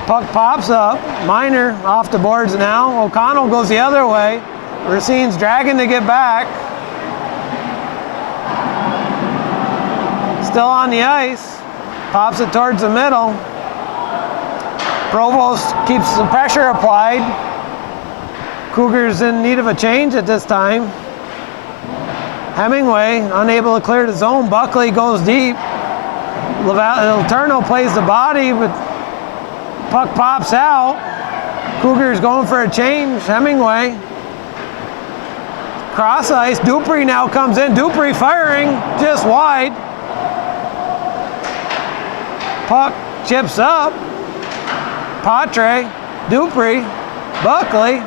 Puck pops up. Minor off the boards now. O'Connell goes the other way. Racine's dragging to get back. Still on the ice. Pops it towards the middle. Provost keeps the pressure applied. Cougars in need of a change at this time. Hemingway unable to clear the zone. Buckley goes deep. Letourneau plays the body, but puck pops out. Cougars going for a change. Hemingway. Cross ice. Dupree now comes in. Dupree firing just wide. Puck chips up. Patre, Dupree, Buckley.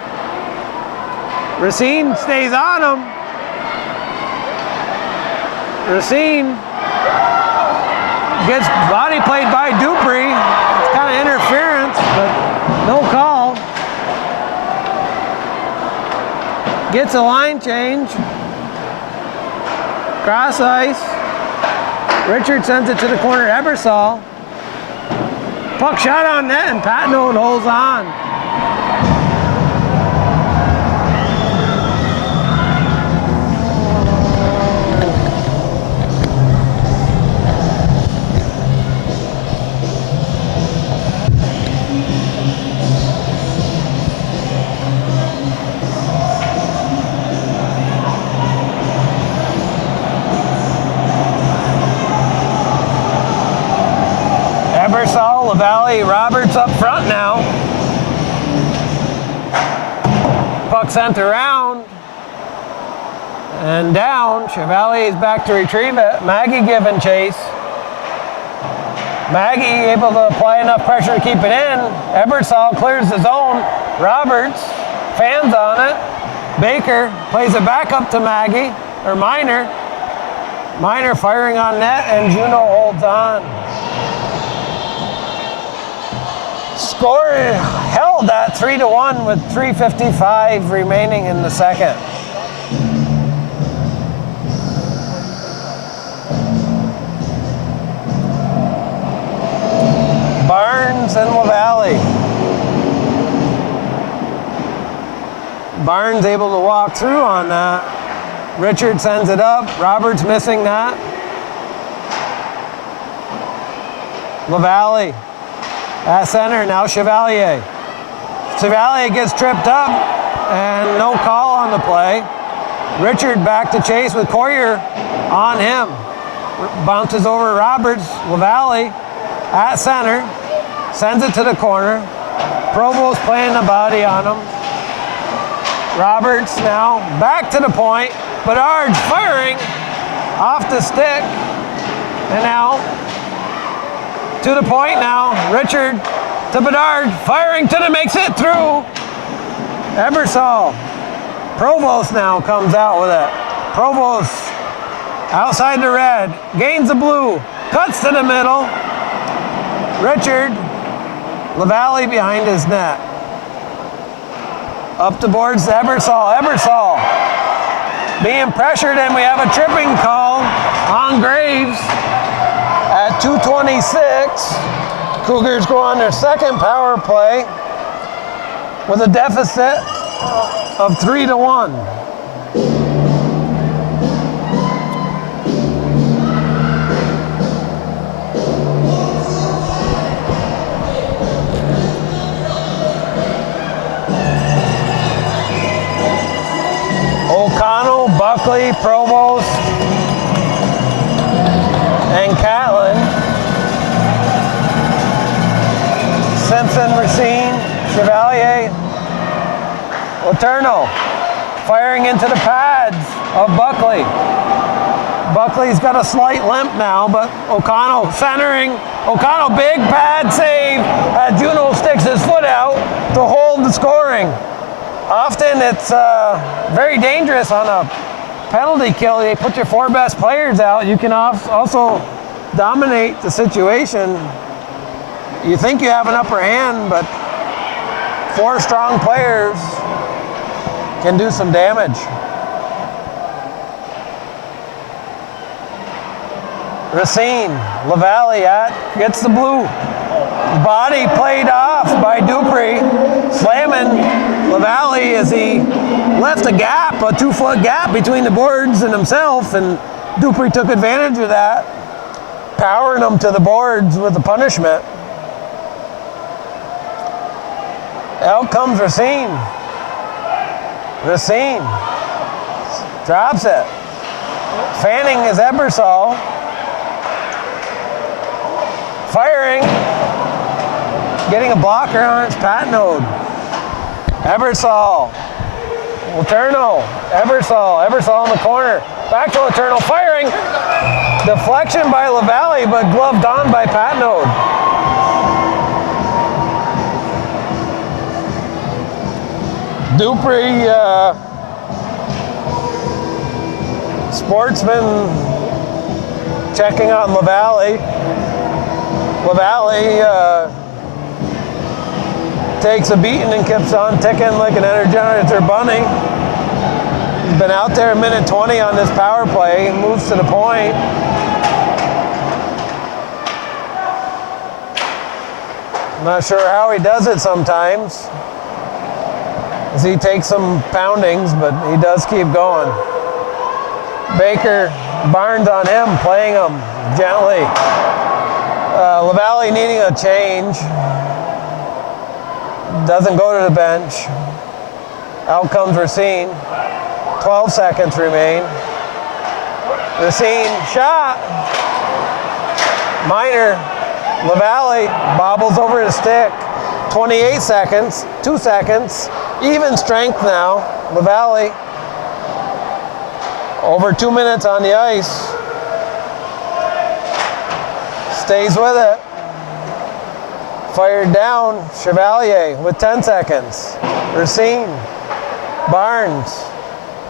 Racine stays on him. Racine gets body played by Dupree. It's kind of interference, but no call. Gets a line change. Cross ice. Richard sends it to the corner. Ebersol. Puck shot on net, and Patnaud holds on. Ebersol, LaValle, Roberts up front now. Puck sent around and down. Chevalier's back to retrieve it. Maggie giving chase. Maggie able to apply enough pressure to keep it in. Ebersol clears the zone. Roberts fans on it. Baker plays it back up to Maggie, or Minor. Minor firing on net, and Juneau holds on. Score held at 3-1 with 3:55 remaining in the second. Barnes and LaValle. Barnes able to walk through on that. Richard sends it up. Roberts missing that. LaValle at center, now Chevalier. Chevalier gets tripped up and no call on the play. Richard back to chase with Courier on him. Bounces over Roberts. LaValle at center. Sends it to the corner. Provost playing the body on him. Roberts now back to the point. Bedard's firing off the stick. And now to the point now. Richard to Bedard. Firing to the makes it through. Ebersol Provost now comes out with it. Provost outside the red, gains the blue, cuts to the middle. Richard, LaValle behind his net. Up the boards to Ebersol. Ebersol being pressured, and we have a tripping call on Graves at 2:26. Cougars go on their second power play with a deficit of 3-1. O'Connell, Buckley, Provost, and Catlin. Simpson, Racine, Chevalier, Letourneau firing into the pads of Buckley. Buckley's got a slight limp now, but O'Connell centering. O'Connell, big pad save. Juno sticks his foot out to hold the scoring. Often it's very dangerous on a penalty kill. They put your 4 best players out. You can also dominate the situation. You think you have an upper hand, but 4 strong players can do some damage. Racine, LaValle gets the blue. Body played off by Dupree, slamming LaValle as he left a gap, a 2-foot gap between the boards and himself, and Dupree took advantage of that, powering him to the boards with the punishment. Out comes Racine. Racine drops it. Fanning is Ebersol. Firing. Getting a blocker on its Patnode. Ebersol. Letourneau. Ebersol in the corner. Back to Letourneau. Firing. Deflection by LaValle, but gloved on by Patnode. Dupree, Sportsman checking on LaValle. LaValle takes a beating and keeps on ticking like an Energizer bunny. He's been out there 1:20 on this power play. He moves to the point. I'm not sure how he does it sometimes, as he takes some poundings, but he does keep going. Baker, Barnes on him, playing him gently. LaValle needing a change. Doesn't go to the bench. Out comes Racine. 12 seconds remain. Racine shot. Minor. LaValle bobbles over the stick. 28 seconds. 2 seconds. Even strength now. LaValle. Over 2 minutes on the ice. Stays with it. Fired down. Chevalier with 10 seconds. Racine. Barnes.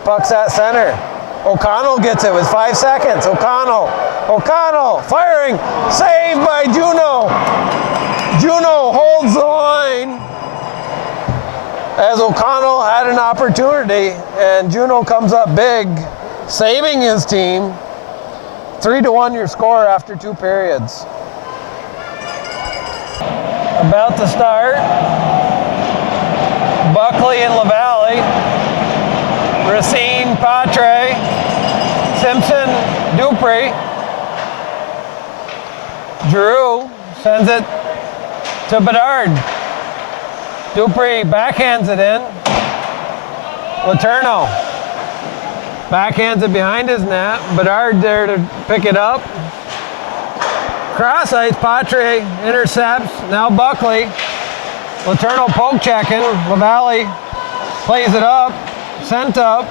Puck's at center. O'Connell gets it with 5 seconds. O'Connell firing. Saved by Juno. Juno holds the line as O'Connell had an opportunity, and Juno comes up big, saving his team. 3-1 your score after 2 periods. About to start. Buckley and LaValle. Racine, Patre. Simpson, Dupree. Drew sends it to Bedard. Dupree backhands it in. Letourneau backhands it behind his net. Bedard there to pick it up. Cross ice, Patre intercepts. Now Buckley. Letourneau poke checking. LaValle plays it up. Sent up.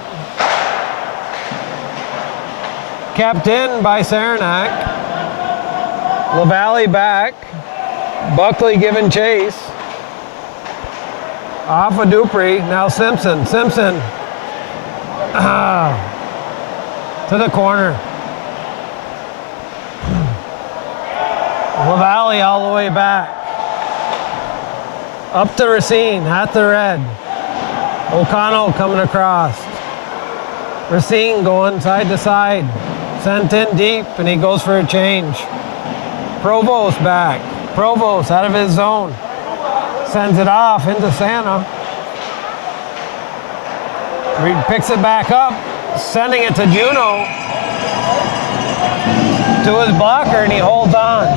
Kept in by Saranac. LaValle back. Buckley giving chase. Off of Dupree. Now Simpson. Simpson To the corner. LaValle all the way back. Up to Racine at the red. O'Connell coming across. Racine going side to side. Sent in deep, and he goes for a change. Provost back. Provost out of his zone. Sends it off into Santa. Reed picks it back up, sending it to Juno. To his blocker, and he holds on.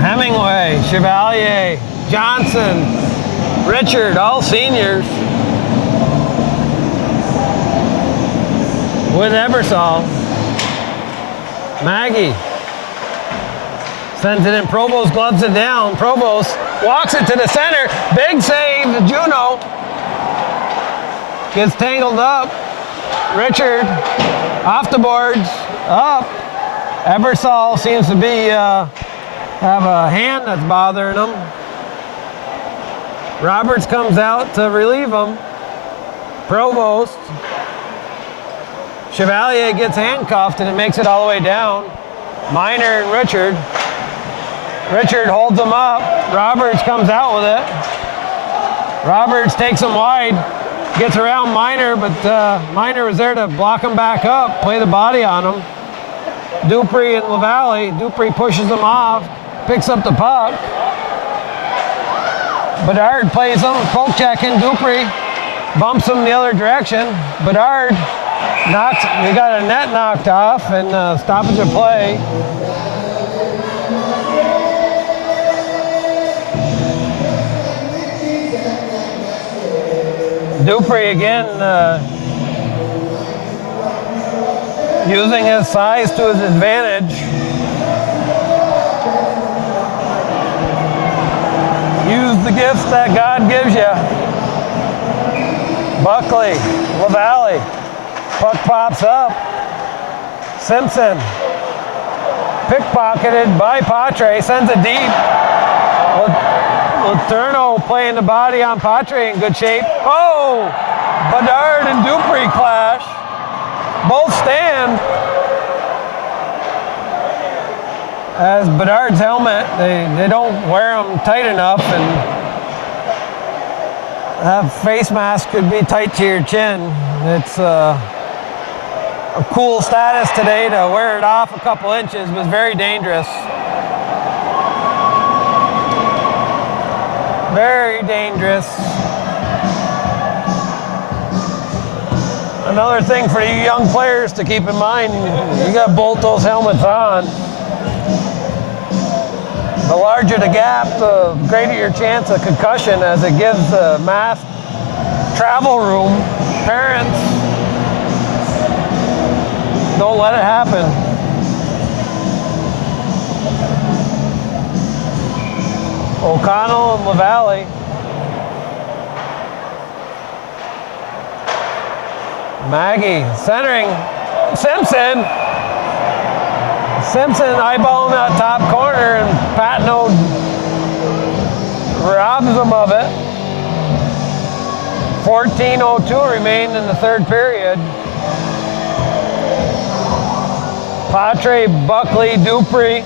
Hemingway, Chevalier, Johnson, Richard, all seniors. With Ebersol. Maggie sends it in. Provost gloves it down. Provost walks it to the center. Big save, Juno. Gets tangled up. Richard off the boards, up. Ebersol seems to be have a hand that's bothering him. Roberts comes out to relieve him. Provost. Chevalier gets handcuffed, and it makes it all the way down. Minor and Richard. Richard holds him up. Roberts comes out with it. Roberts takes him wide. Gets around Minor, but Minor was there to block him back up, play the body on him. Dupree and LaValle. Dupree pushes him off, picks up the puck. Bedard plays him, poke check in. Dupree bumps him the other direction. Bedard we got a net knocked off, and stoppage of play. Dupree again using his size to his advantage. Use the gifts that God gives you. Buckley, LaValle. Puck pops up. Simpson. Pickpocketed by Patre. Sends it deep. Letourneau playing the body on Patre in good shape. Oh! Bedard and Dupree clash. Both stand. As Bedard's helmet, they don't wear them tight enough, and that face mask could be tight to your chin. It's a cool status today to wear it off a couple inches was very dangerous. Very dangerous. Another thing for you young players to keep in mind, you got to bolt those helmets on. The larger the gap, the greater your chance of concussion, as it gives the mask travel room. Parents, don't let it happen. O'Connell and LaValle. Maggie centering. Simpson. Simpson eyeballing that top corner, and Patno robs him of it. 14:02 remained in the third period. Patre, Buckley, Dupree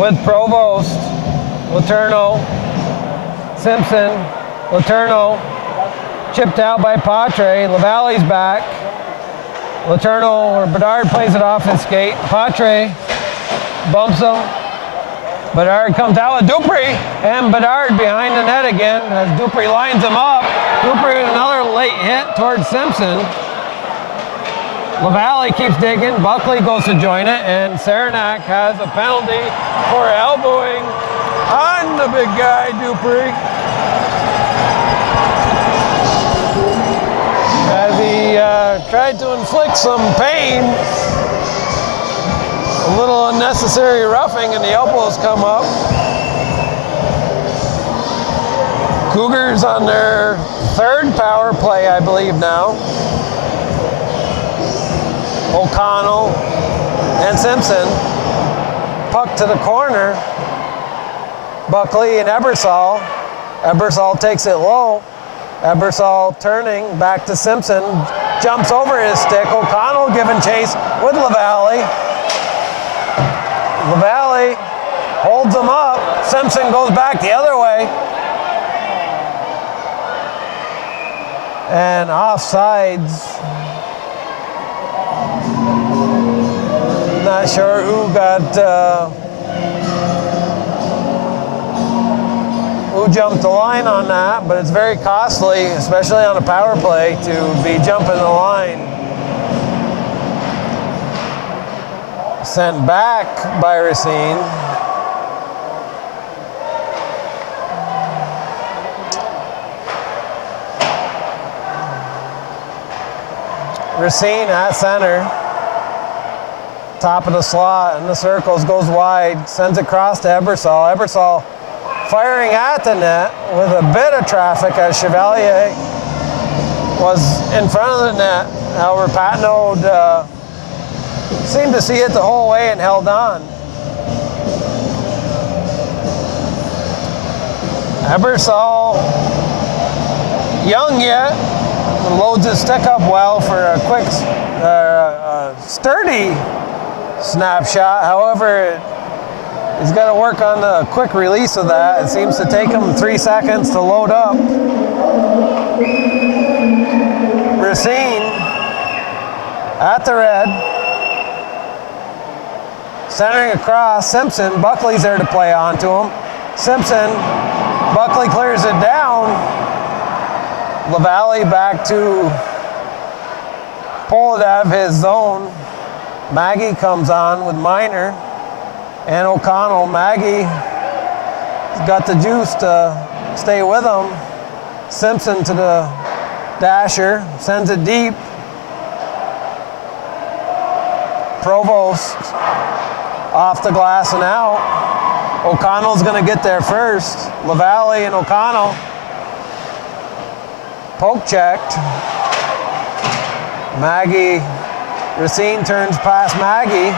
with Provost, Letourneau, Simpson, Letourneau, chipped out by Patre. LaValle's back. Letourneau or Bedard plays it off his skate. Patre bumps him. Bedard comes out with Dupree, and Bedard behind the net again as Dupree lines him up. Dupree with another late hit towards Simpson. LaValle keeps digging. Buckley goes to join it, and Saranac has a penalty for elbowing on the big guy, Dupree. As he tried to inflict some pain. A little unnecessary roughing, and the elbows come up. Cougars on their third power play, I believe now. O'Connell and Simpson. Puck to the corner. Buckley and Ebersol. Ebersol takes it low. Ebersol turning back to Simpson. Jumps over his stick. O'Connell giving chase with LaValle. LaValle holds him up. Simpson goes back the other way. And offsides. Not sure who who jumped the line on that, but it's very costly, especially on a power play, to be jumping the line. Sent back by Racine. Racine at center. Top of the slot in the circles, goes wide, sends it across to Ebersol. Ebersol firing at the net with a bit of traffic as Chevalier was in front of the net. However, Patnaud seemed to see it the whole way and held on. Ebersol, young yet, loads his stick up well for a quick, sturdy snapshot. However, he's got to work on the quick release of that. It seems to take him 3 seconds to load up. Racine at the red. Centering across, Simpson. Buckley's there to play onto him. Simpson, Buckley clears it down. LaValle back to pull it out of his zone. Maggie comes on with Minor and O'Connell. Maggie's got the juice to stay with him. Simpson to the dasher, sends it deep. Provost off the glass and out. O'Connell's gonna get there first. LaValle and O'Connell. Poke checked. Maggie, Racine turns past Maggie.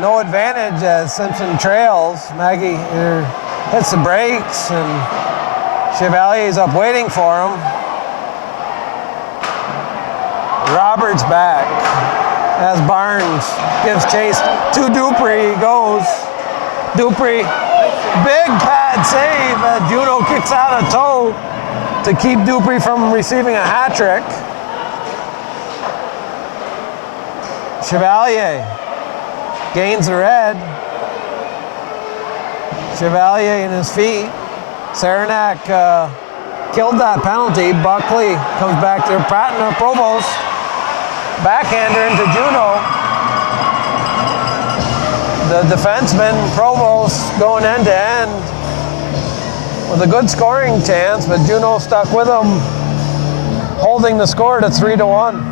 No advantage as Simpson trails. Maggie hits the brakes and Chevalier's up waiting for him. Roberts back as Barnes gives chase to Dupree. He goes. Dupree, big pad save. Juno kicks out a toe to keep Dupree from receiving a hat trick. Chevalier gains the red. Chevalier in his feet. Saranac killed that penalty. Buckley comes back to Patna. Provost. Backhander into Juno. The defenseman, Provost, going end to end with a good scoring chance, but Juno stuck with him, holding the score to 3-1.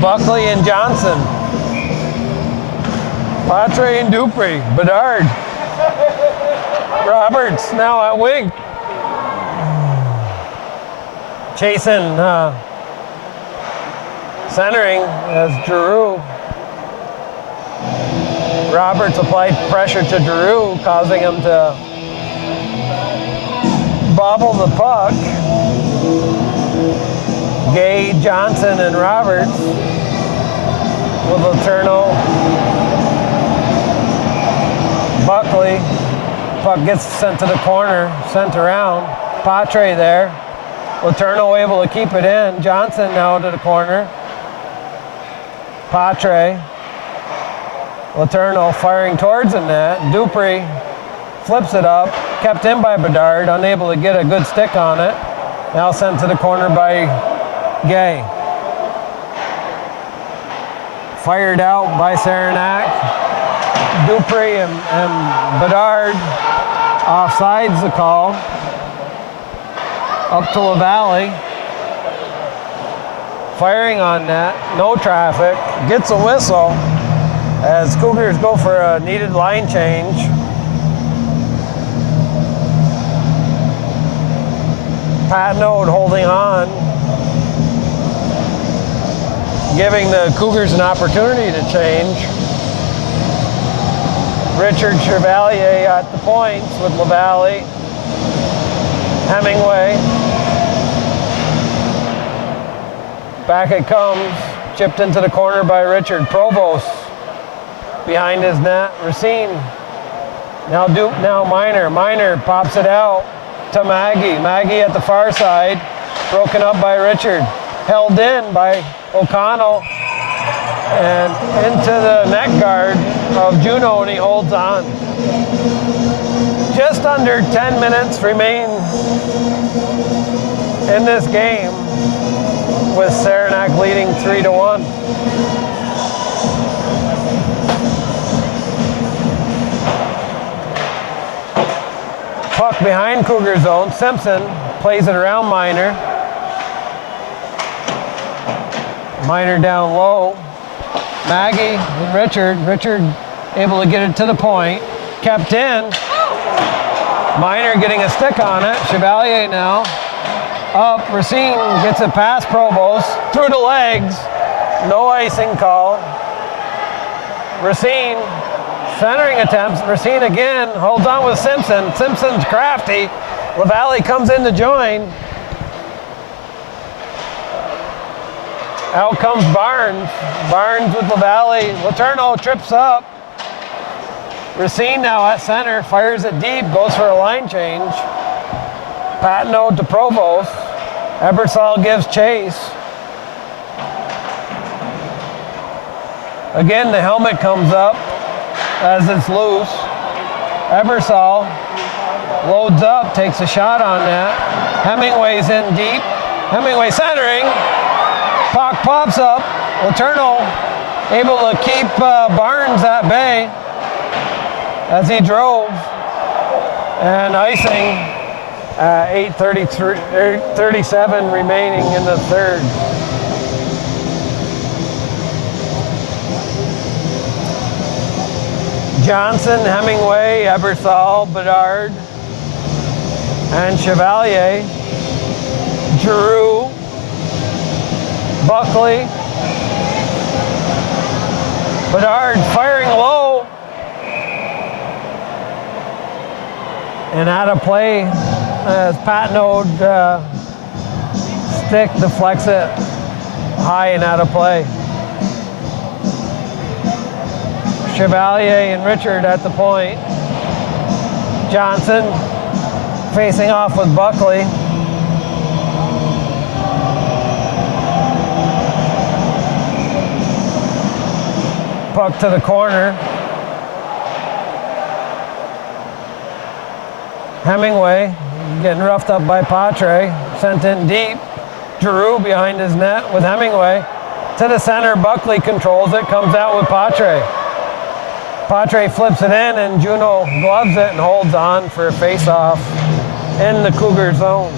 Buckley and Johnson. Patre and Dupree. Bedard. Roberts now at wing. Chasing, centering as Giroux. Roberts applied pressure to Giroux, causing him to bobble the puck. Gay, Johnson, and Roberts with Letourneau. Buckley. Puck gets sent to the corner, sent around. Patre there. Letourneau able to keep it in. Johnson now to the corner. Patre. Letourneau firing towards the net. Dupree flips it up. Kept in by Bedard, unable to get a good stick on it. Now sent to the corner by Gay. Fired out by Saranac. Dupree and Bedard. Offsides the call. Up to LaValle. Firing on net. No traffic. Gets a whistle as Cougars go for a needed line change. Patnode holding on, giving the Cougars an opportunity to change. Richard Chevalier at the points with LaValle. Hemingway. Back it comes, chipped into the corner by Richard. Provost behind his net. Racine. Now Minor. Minor pops it out to Maggie. Maggie at the far side, broken up by Richard. Held in by O'Connell and into the net guard of Juneau, and he holds on. Just under 10 minutes remain in this game, with Saranac leading 3-1. Puck behind Cougar zone. Simpson plays it around Minor. Minor down low. Maggie and Richard. Richard able to get it to the point. Kept in. Minor getting a stick on it. Chevalier now. Up. Racine gets it past Provost. Through the legs. No icing call. Racine. Centering attempts. Racine again. Holds on with Simpson. Simpson's crafty. LaValle comes in to join. Out comes Barnes. Barnes with LaValle. Letourneau trips up. Racine now at center. Fires it deep. Goes for a line change. Patnode to Provost. Ebersol gives chase. Again, the helmet comes up as it's loose. Ebersol loads up, takes a shot on that. Hemingway's in deep. Hemingway centering. Puck pops up. Letourneau able to keep Barnes at bay as he drove. And icing, 8:37 remaining in the third. Johnson, Hemingway, Ebersol, Bedard, and Chevalier. Giroux, Buckley, Bedard firing low, and out of play as Patnode stick deflects it high and out of play. Chevalier and Richard at the point. Johnson facing off with Buckley. Puck to the corner. Hemingway getting roughed up by Patre. Sent in deep. Giroux behind his net with Hemingway. To the center, Buckley controls it, comes out with Patre. Patre flips it in, and Juneau gloves it and holds on for a face-off in the Cougar zone.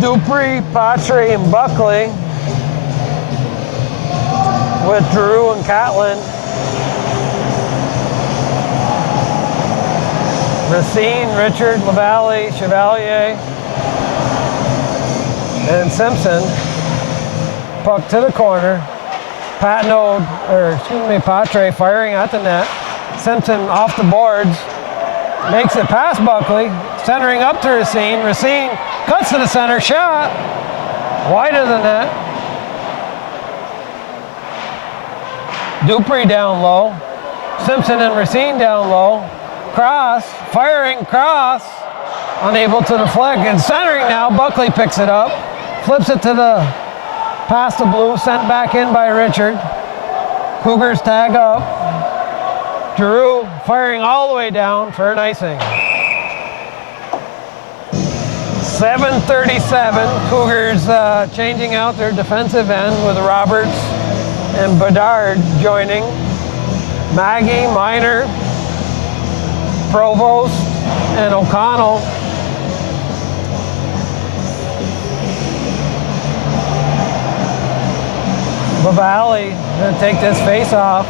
Dupree, Patre, and Buckley with Giroux and Catlin. Racine, Richard, LaValle, Chevalier, and Simpson. Puck to the corner. Patre firing at the net. Simpson off the boards. Makes it past Buckley. Centering up to Racine. Racine cuts to the center. Shot. Wide of the net. Dupree down low. Simpson and Racine down low. Cross. Firing cross. Unable to deflect. And centering now. Buckley picks it up. Flips it to the past the blue, sent back in by Richard. Cougars tag up. Giroux firing all the way down for an icing. 7:37. Cougars changing out their defensive end with Roberts and Bedard joining. Maggie, Minor, Provost, and O'Connell. LaValle gonna take this face off.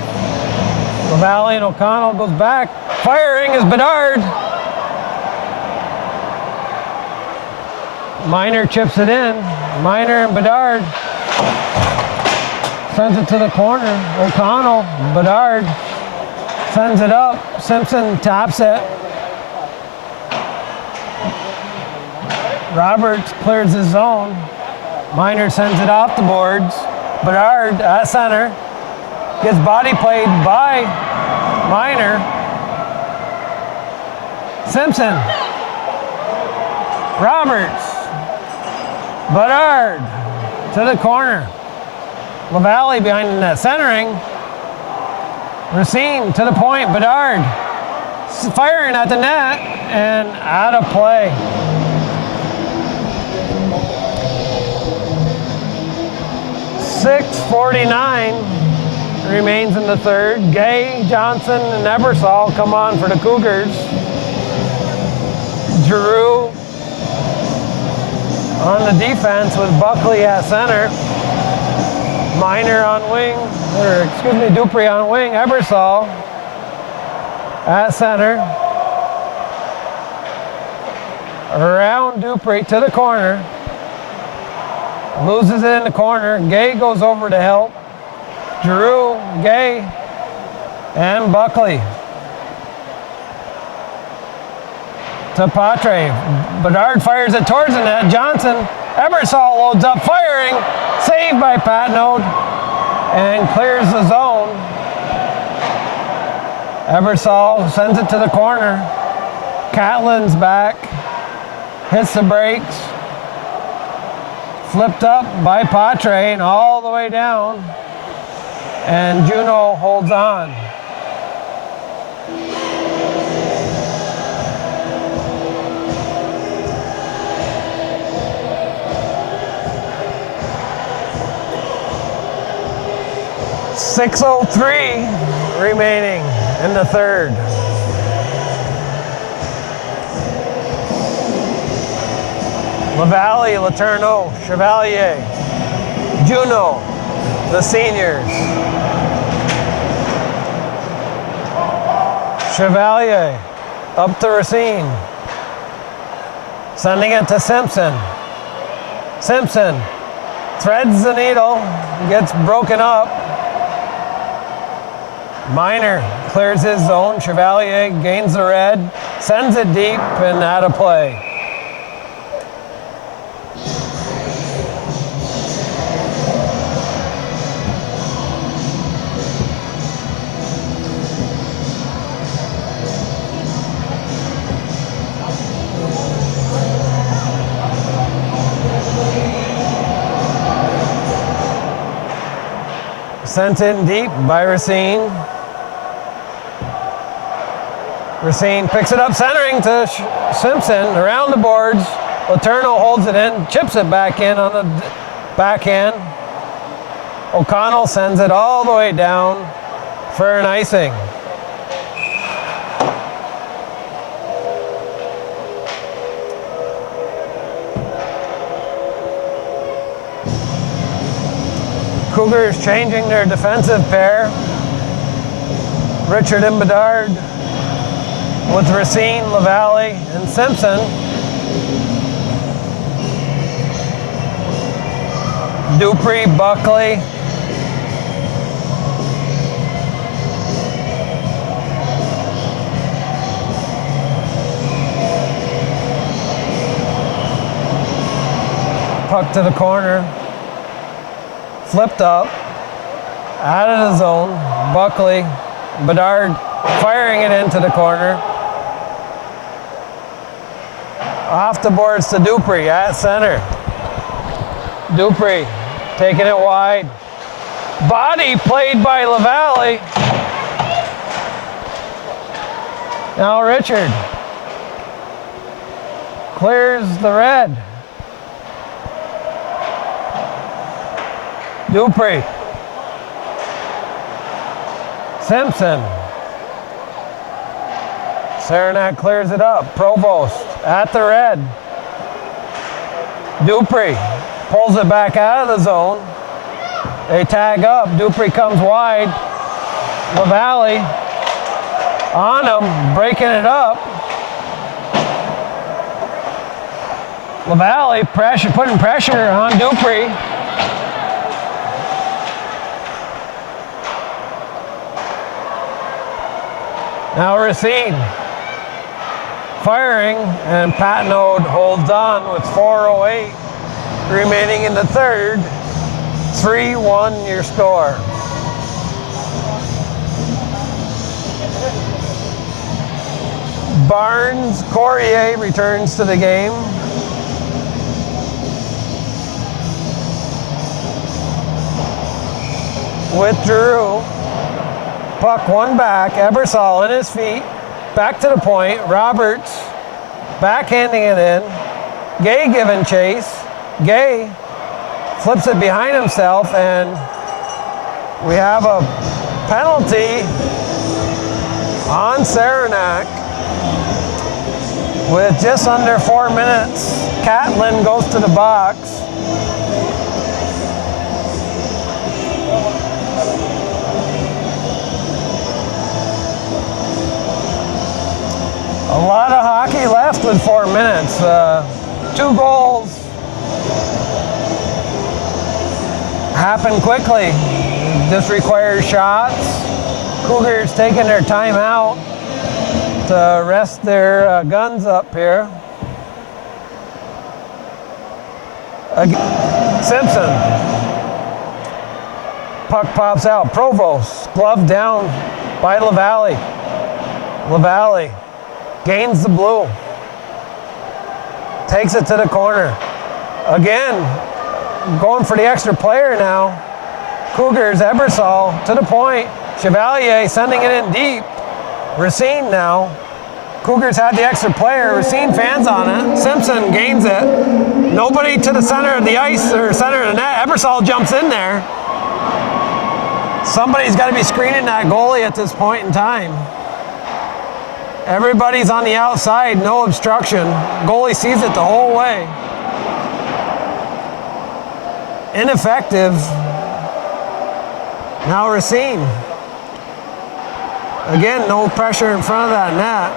LaValle and O'Connell goes back. Firing is Bedard. Minor chips it in. Minor and Bedard. Sends it to the corner. O'Connell, Bedard. Sends it up. Simpson taps it. Roberts clears his zone. Minor sends it off the boards. Bedard at center. Gets body played by Minor. Simpson. Roberts. Bedard to the corner. LaValle behind the net. Centering. Racine to the point. Bedard firing at the net and out of play. .6:49 remains in the third. Gay, Johnson, and Ebersol come on for the Cougars. Giroux on the defense with Buckley at center. Minor on wing, or excuse me, Dupree on wing. Ebersol at center. Around Dupree to the corner. Loses it in the corner. Gay goes over to help. Giroux, Gay, and Buckley. To Patre. Bedard fires it towards the net. Johnson. Ebersol loads up firing. Saved by Patnode. And clears the zone. Ebersol sends it to the corner. Catlin's back. Hits the brakes. Flipped up by Patre and all the way down. And Juneau holds on. .6:03 remaining in the third. LaValle, Letourneau, Chevalier, Juneau, the seniors. Chevalier up to Racine. Sending it to Simpson. Simpson threads the needle, gets broken up. Minor clears his zone. Chevalier gains the red, sends it deep and out of play. Sent in deep by Racine. Racine picks it up, centering to Simpson around the boards. Letourneau holds it in, chips it back in on the backhand. O'Connell sends it all the way down for an icing. Cougars changing their defensive pair. Richard and Bedard with Racine, LaValle, and Simpson. Dupree, Buckley. Puck to the corner. Flipped up. Out of the zone. Buckley, Bedard firing it into the corner. Off the boards to Dupree at center. Dupree taking it wide. Body played by LaValle. Now Richard clears the red. Dupree. Simpson. Saranac clears it up. Provost at the red. Dupree pulls it back out of the zone. They tag up. Dupree comes wide. LaValle on him, breaking it up. LaValle putting pressure on Dupree. Now Racine firing, and Patnode holds on with 4:08 remaining in the third. 3-1 your score. Barnes Courier returns to the game. Withdrew. Puck one back. Ebersol in his feet. Back to the point. Roberts backhanding it in. Gay giving chase. Gay flips it behind himself, and we have a penalty on Saranac with just under 4 minutes. Catlin goes to the box. A lot of hockey left with 4 minutes. 2 goals happen quickly. This requires shots. Cougars taking their time out to rest their guns up here. Simpson. Puck pops out. Provost. Glove down by LaValle. LaValle gains the blue. Takes it to the corner. Again, going for the extra player now. Cougars, Ebersol to the point. Chevalier sending it in deep. Racine now. Cougars had the extra player. Racine fans on it. Simpson gains it. Nobody to the center of the ice or center of the net. Ebersol jumps in there. Somebody's got to be screening that goalie at this point in time. Everybody's on the outside, no obstruction. Goalie sees it the whole way. Ineffective. Now Racine. Again, no pressure in front of that net.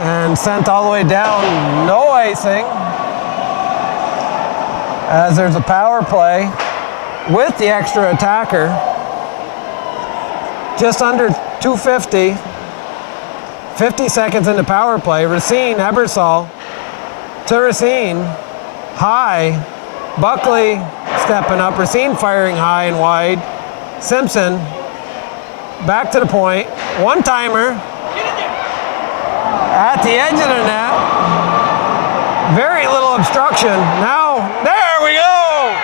And sent all the way down, no icing. As there's a power play with the extra attacker. Just under 250. 50 seconds into power play. Racine, Ebersol to Racine. High. Buckley stepping up. Racine firing high and wide. Simpson back to the point. One-timer at the edge of the net. Very little obstruction. Now, there we go!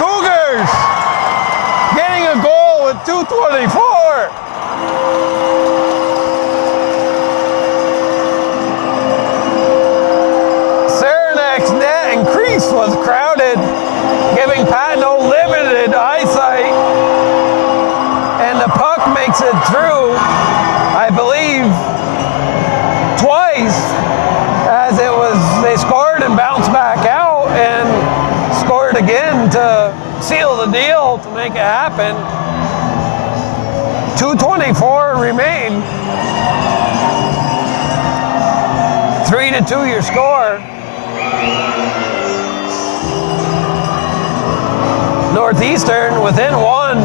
Cougars getting a goal with 2:24. Saranac's net and crease was crowded, giving Patno limited eyesight. And the puck makes it through, I believe, twice, as they scored and bounced back out and scored again to seal the deal to make it happen. 2:24 remain. 3-2 your score. Northeastern within one.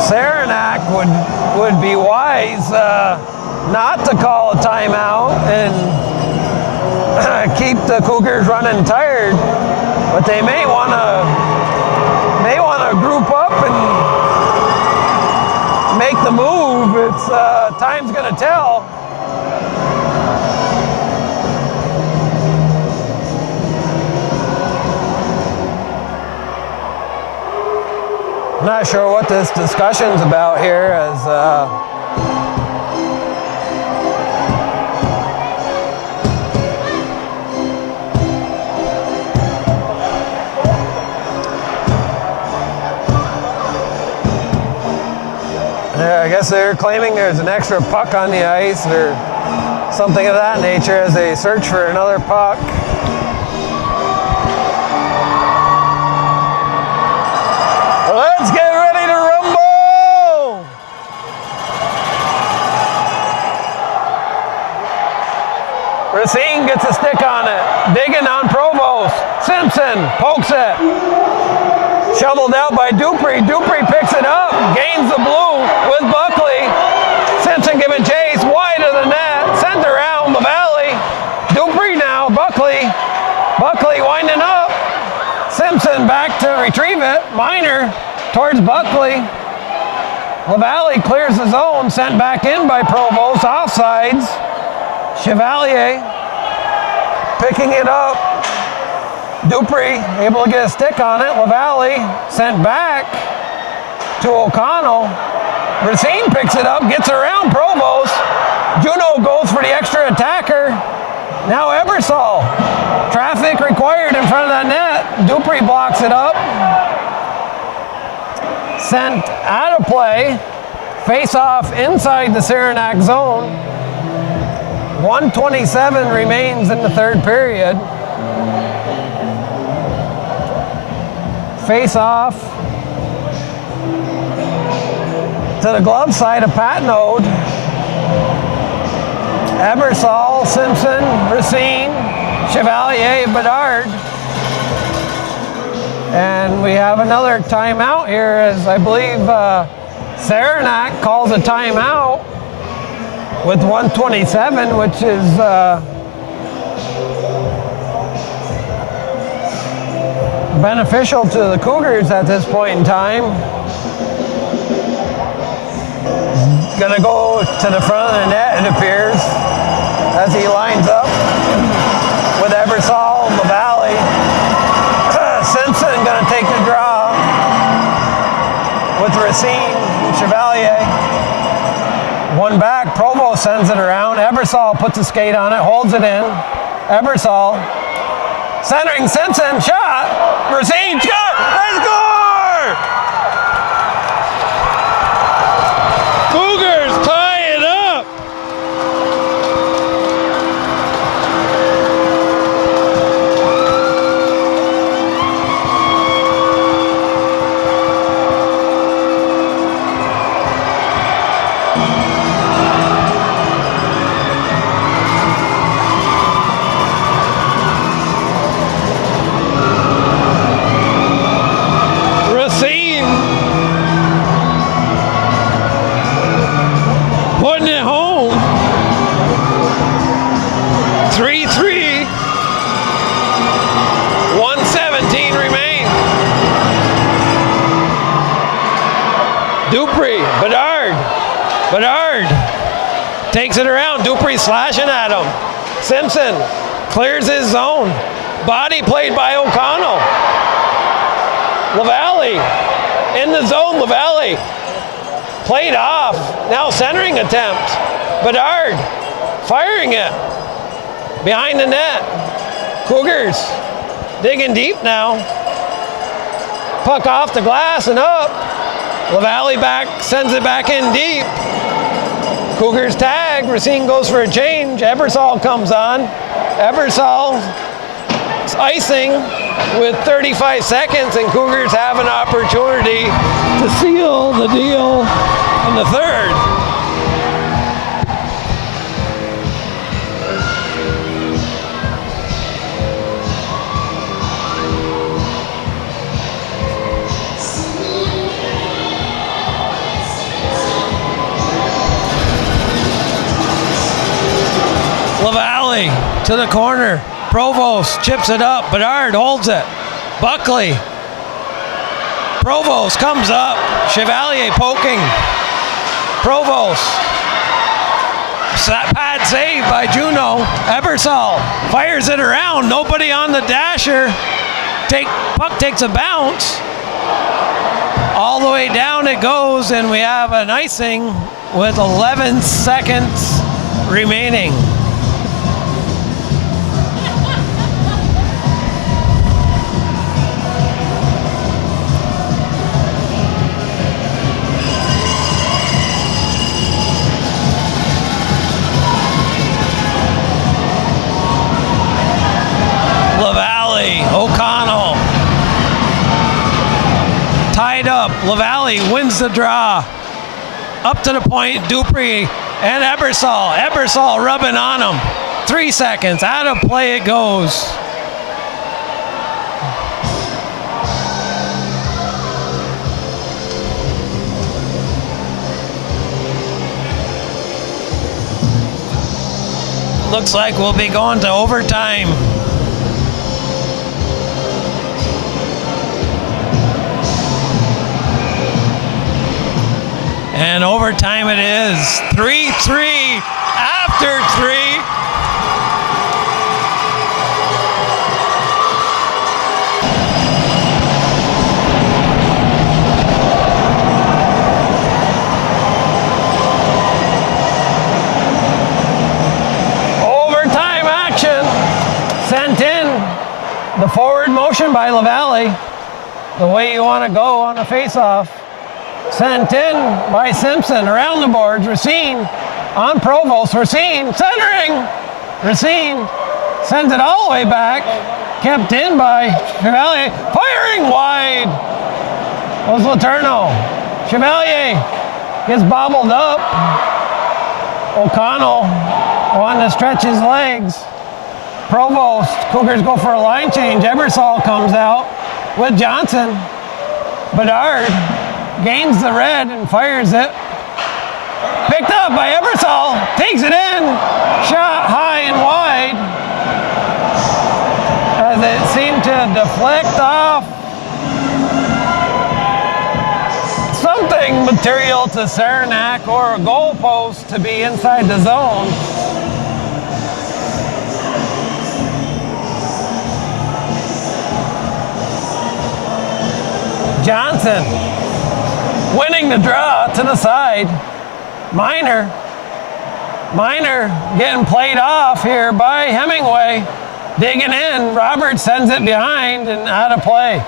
Saranac would be wise not to call a timeout and keep the Cougars running tired, but they may want to group up and make the move. It's time's going to tell. I'm not sure what this discussion's about here, as I guess they're claiming there's an extra puck on the ice or something of that nature as they search for another puck. Let's get ready to rumble! Simpson pokes it. Shoveled out by Dupree. Dupree picks it up, gains the blue with Buckley. Simpson giving chase, wide of the net, sends around LaValle. Dupree now, Buckley. Buckley winding up. Simpson back to retrieve it. Minor towards Buckley. LaValle clears the zone, sent back in by Provost, offsides. Chevalier picking it up. Dupree able to get a stick on it. LaValle sent back to O'Connell. Racine picks it up, gets around Provost. Juneau goes for the extra attacker. Now Ebersol. Traffic required in front of that net. Dupree blocks it up. Sent out of play. Face off inside the Saranac zone. 1:27 remains in the third period. Face off to the glove side of Patnode. Ebersol, Simpson, Racine, Chevalier, Bedard. And we have another timeout here as I believe Saranac calls a timeout with 1:27, which is beneficial to the Cougars at this point in time. Gonna go to the front of the net, it appears, as he lines up with Ebersol and LaValle. Simpson gonna take the draw with Racine and Chevalier. One back, Provost sends it around. Ebersol puts a skate on it, holds it in. Ebersol centering Simpson, shot. Racine, shot, they score! Cougars tie it up. Putting it home. 3-3. 1:17 remain. Dupree, Bedard takes it around. Dupree slashing at him. Simpson clears his zone. Body played by O'Connell. LaValle in the zone. LaValle played off. Now centering attempt. Bedard firing it behind the net. Cougars digging deep now. Puck off the glass and up. LaValle back, sends it back in deep. Cougars tag. Racine goes for a change. Ebersol comes on. Ebersol icing with 35 seconds, and Cougars have an opportunity to seal the deal in the third. LaValle to the corner. Provost chips it up. Bedard holds it. Buckley. Provost comes up. Chevalier poking. Provost. Pad save by Juneau. Ebersol fires it around. Nobody on the dasher. Puck takes a bounce. All the way down it goes, and we have an icing with 11 seconds remaining. O'Connell tied up. LaValle wins the draw. Up to the point, Dupree and Ebersol. Ebersol rubbing on him. 3 seconds. Out of play it goes. Looks like we'll be going to overtime. And overtime it is. 3-3 after 3. Overtime action. Sent in. The forward motion by LaValle. The way you want to go on a face-off. Sent in by Simpson around the boards. Racine on Provost. Racine centering. Racine sends it all the way back. Kept in by Chevalier. Firing wide was Letourneau. Chevalier gets bobbled up. O'Connell wanting to stretch his legs. Provost. Cougars go for a line change. Ebersol comes out with Johnson. Bedard gains the red and fires it. Picked up by Ebersol. Takes it in. Shot high and wide. As it seemed to deflect off something material to Saranac or a goalpost to be inside the zone. Johnson winning the draw to the side. Minor getting played off here by Hemingway. Digging in. Roberts sends it behind and out of play.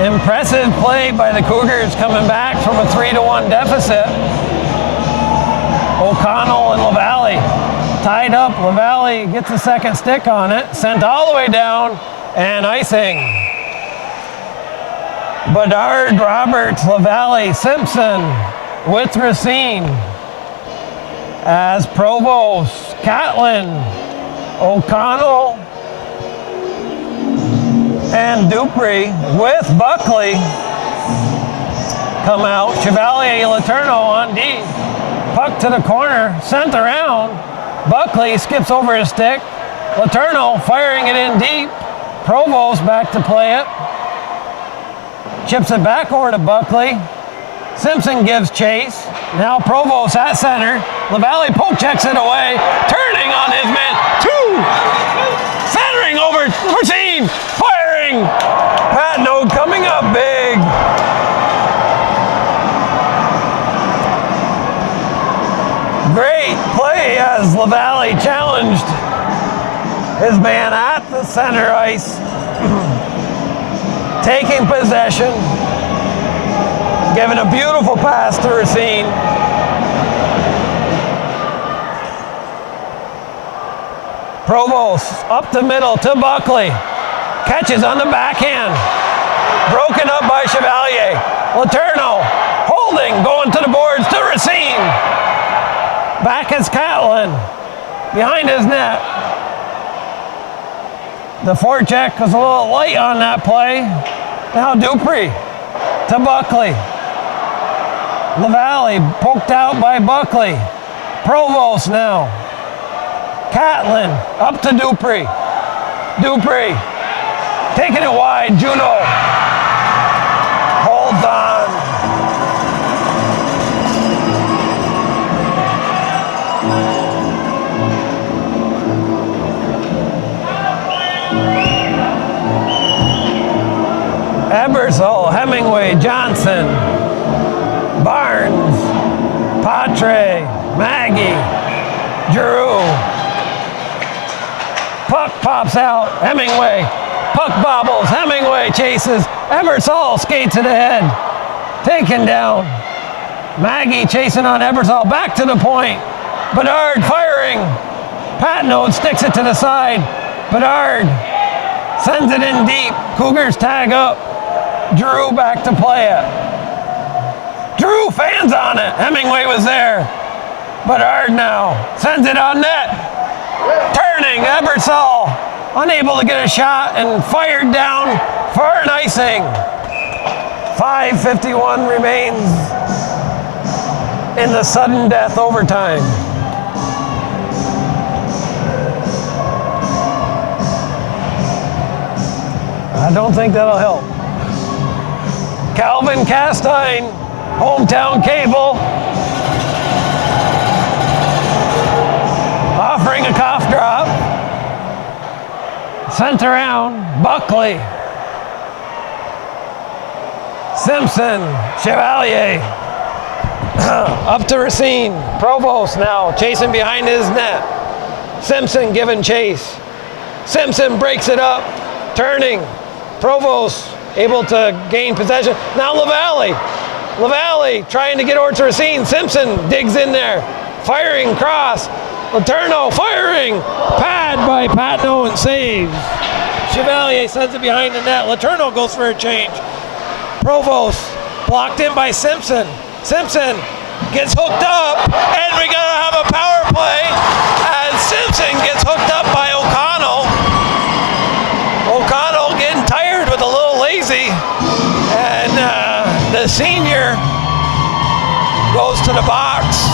Impressive play by the Cougars coming back from a 3-1 deficit. O'Connell and LaValle tied up. LaValle gets the second stick on it. Sent all the way down and icing. Bedard, Roberts, LaValle, Simpson with Racine. As Provost, Catlin, O'Connell, and Dupree with Buckley come out. Chevalier, Letourneau on D. Puck to the corner, sent around. Buckley skips over his stick. Letourneau firing it in deep. Provost back to play it. Chips it back over to Buckley. Simpson gives chase. Now Provost at center. LaValle poke checks it away. Turning on his man. 2. Centering over Racine. Firing. Patno coming up big. Great play as LaValle challenged his man at the center ice. Taking possession. Giving a beautiful pass to Racine. Provost up the middle to Buckley. Catches on the backhand. Broken up by Chevalier. Letourneau holding, going to the boards to Racine. Back is Catlin. Behind his net. The forecheck was a little light on that play. Now Dupree to Buckley. LaValle poked out by Buckley. Provost now. Catlin up to Dupree. Dupree taking it wide. Juno holds on. Ebersol, Hemingway, Johnson, Barnes, Patre, Maggie, Giroux. Puck pops out, Hemingway. Puck bobbles, Hemingway chases. Ebersol skates it ahead. Taken down. Maggie chasing on Ebersol, back to the point. Bedard firing. Patno sticks it to the side. Bedard sends it in deep. Cougars tag up. Drew back to play it. Drew fans on it. Hemingway was there. Bedard now sends it on net. Turning, Ebersol unable to get a shot and fired down for an icing. 5:51 remains in the sudden death overtime. I don't think that'll help. Calvin Castine, hometown cable, offering a cough drop. Sent around, Buckley. Simpson, Chevalier. Up to Racine. Provost now chasing behind his net. Simpson giving chase. Simpson breaks it up, turning. Provost able to gain possession. Now LaValle. LaValle trying to get over to Racine. Simpson digs in there. Firing cross. Letourneau firing. Pad by Patno and saves. Chevalier sends it behind the net. Letourneau goes for a change. Provost blocked in by Simpson. Simpson gets hooked up, and we gotta have a power play as Simpson gets hooked up by O'Connell. O'Connell getting tired with a little lazy, and the senior goes to the box,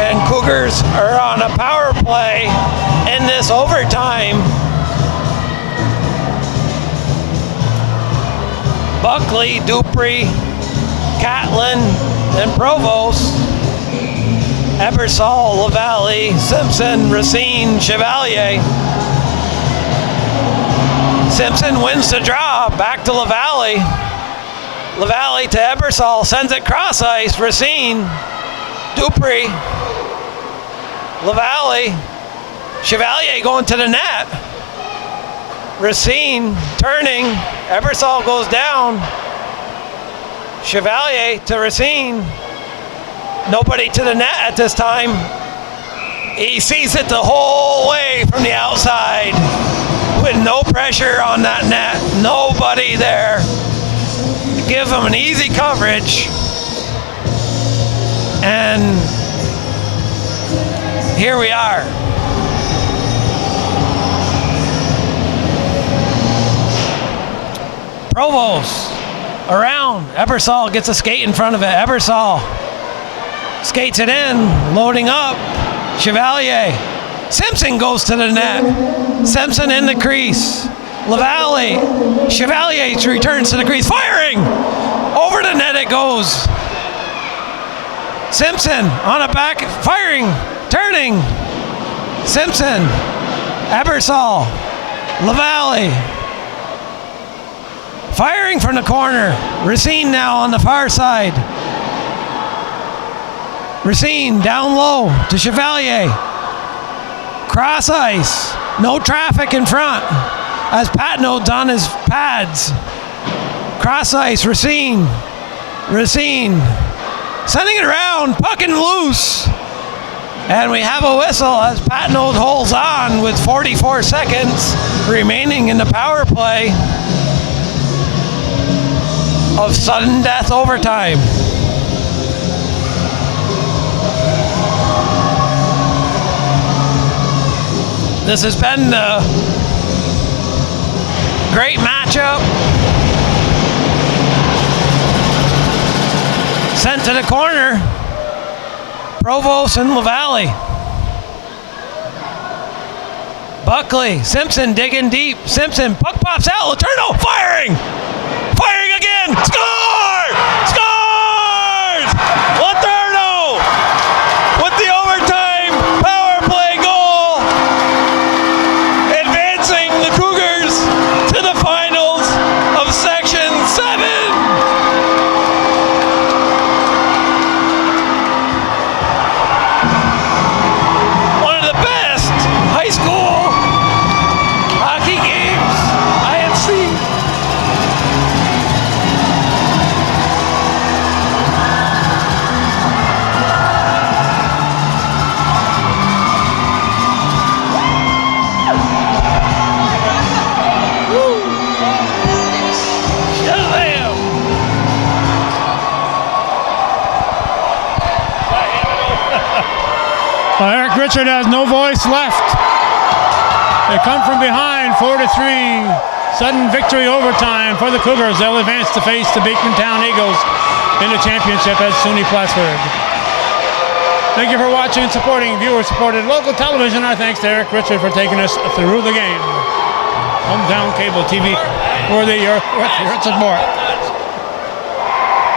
and Cougars are on a power play in this overtime. Buckley, Dupree, Catlin, and Provost. Ebersol, LaValle, Simpson, Racine, Chevalier. Simpson wins the draw, back to LaValle. LaValle to Ebersol, sends it cross ice, Racine, Dupree, LaValle, Chevalier going to the net. Racine turning, Ebersol goes down. Chevalier to Racine. Nobody to the net at this time. He sees it the whole way from the outside with no pressure on that net. Nobody there. Give him an easy coverage. And here we are. Provost around. Ebersol gets a skate in front of it. Ebersol skates it in, loading up. Chevalier. Simpson goes to the net. Simpson in the crease. LaValle. Chevalier returns to the crease. Firing! Over the net it goes. Simpson on a back. Firing. Turning. Simpson. Ebersol. LaValle. Firing from the corner. Racine now on the far side. Racine down low to Chevalier. Cross ice. No traffic in front as Patno's on his pads. Cross ice. Racine. Racine. Sending it around. Puck and loose. And we have a whistle as Patno holds on with 44 seconds remaining in the power play of sudden death overtime. This has been a great matchup. Sent to the corner. Provost and LaValle. Buckley, Simpson digging deep. Simpson, puck pops out. Letourneau firing! Firing again! Score! Scores! Letourneau with the overtime power play goal, advancing the Cougars to the finals of Section VII. One of the best high school hockey games I have seen. Richard has no voice left. They come from behind, 4-3. Sudden victory overtime for the Cougars. They'll advance to face the Beekmantown Eagles in the championship at SUNY Plattsburgh. Thank you for watching and supporting viewer-supported local television. Our thanks to Erik Richard for taking us through the game. Hometown Cable TV, worth your support.